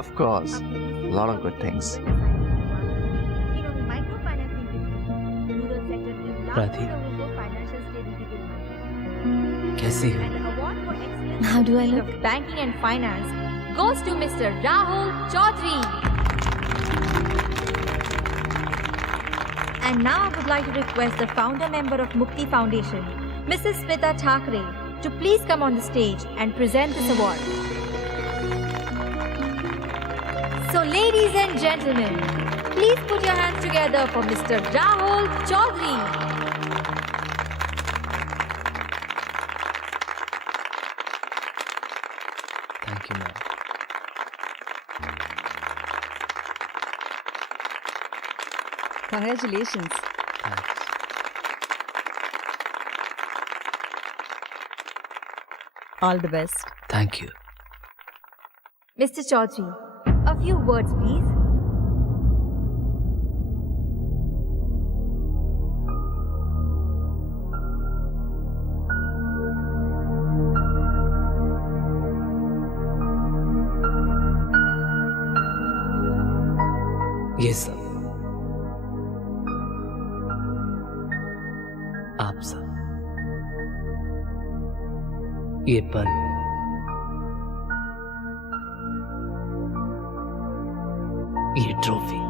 Of course. A lot of good things. राधी, कैसी हो? How do I look? of banking and finance goes to Mr. Rahul Chaudhary. And now I would like to request the founder member of Mukti Foundation, Mrs. Smita Thakre, to please come on the stage and present this award. So ladies and gentlemen, please put your hands together for Mr. Rahul Chaudhary. Thank you, ma'am. Congratulations. Thanks. All the best. Thank you. Mr. Chaudhary, a few words please. ये सब आप सब, ये पल, ये trophy,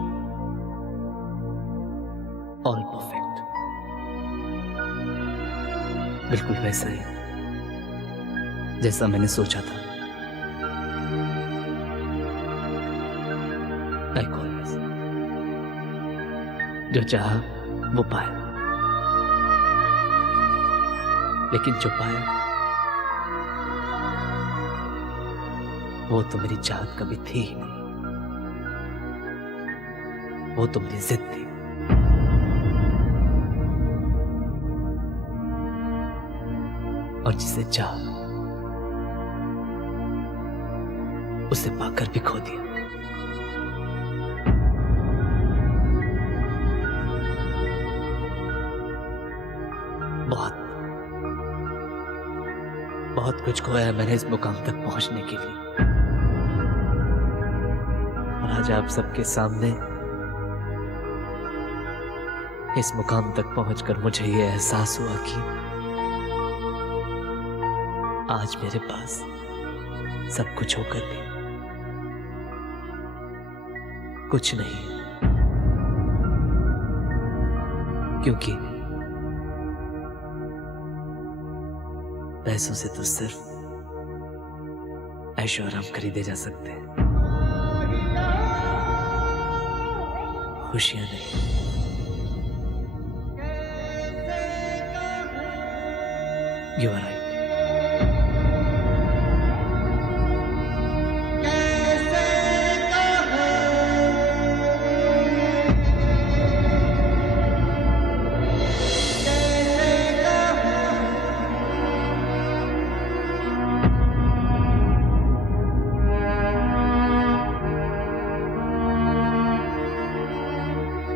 all perfect, बिल्कुल वैसा ही जैसा मैंने सोचा था. Like always. जो चाहा वो पाया, लेकिन जो पाया वो तो मेरी चाहत कभी थी ही नहीं, वो तो मेरी जिद थी. और जिसे चाहा उसे पाकर भी खो दिया. बहुत कुछ खोया है मैंने इस मुकाम तक पहुंचने के लिए, और आज आप सबके सामने इस मुकाम तक पहुंचकर मुझे ये एहसास हुआ कि आज मेरे पास सब कुछ होकर भी कुछ नहीं, क्योंकि पैसों से तो सिर्फ ऐशो आराम खरीदे जा सकते हैं, खुशियां नहीं. You are right.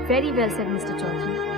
Very well said, Mr. Chaudhary.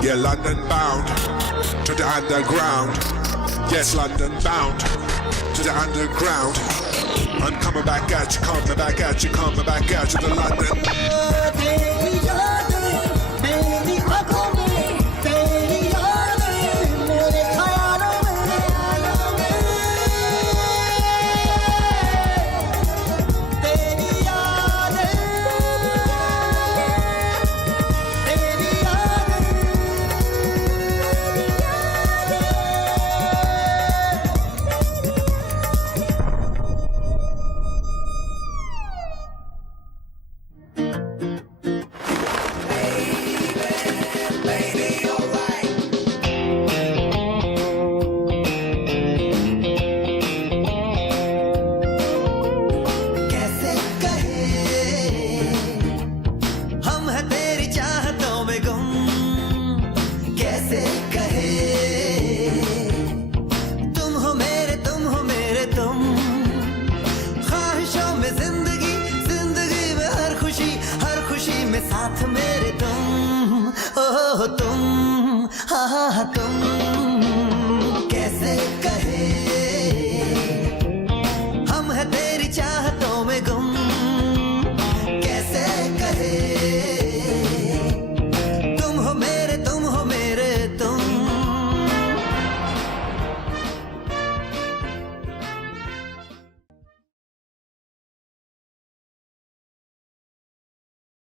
Yeah, London bound to the underground. Yes, London bound to the underground. I'm coming back at you, coming back at you, coming back at you to London. हाँ तुम कैसे कहे हम है तेरी चाह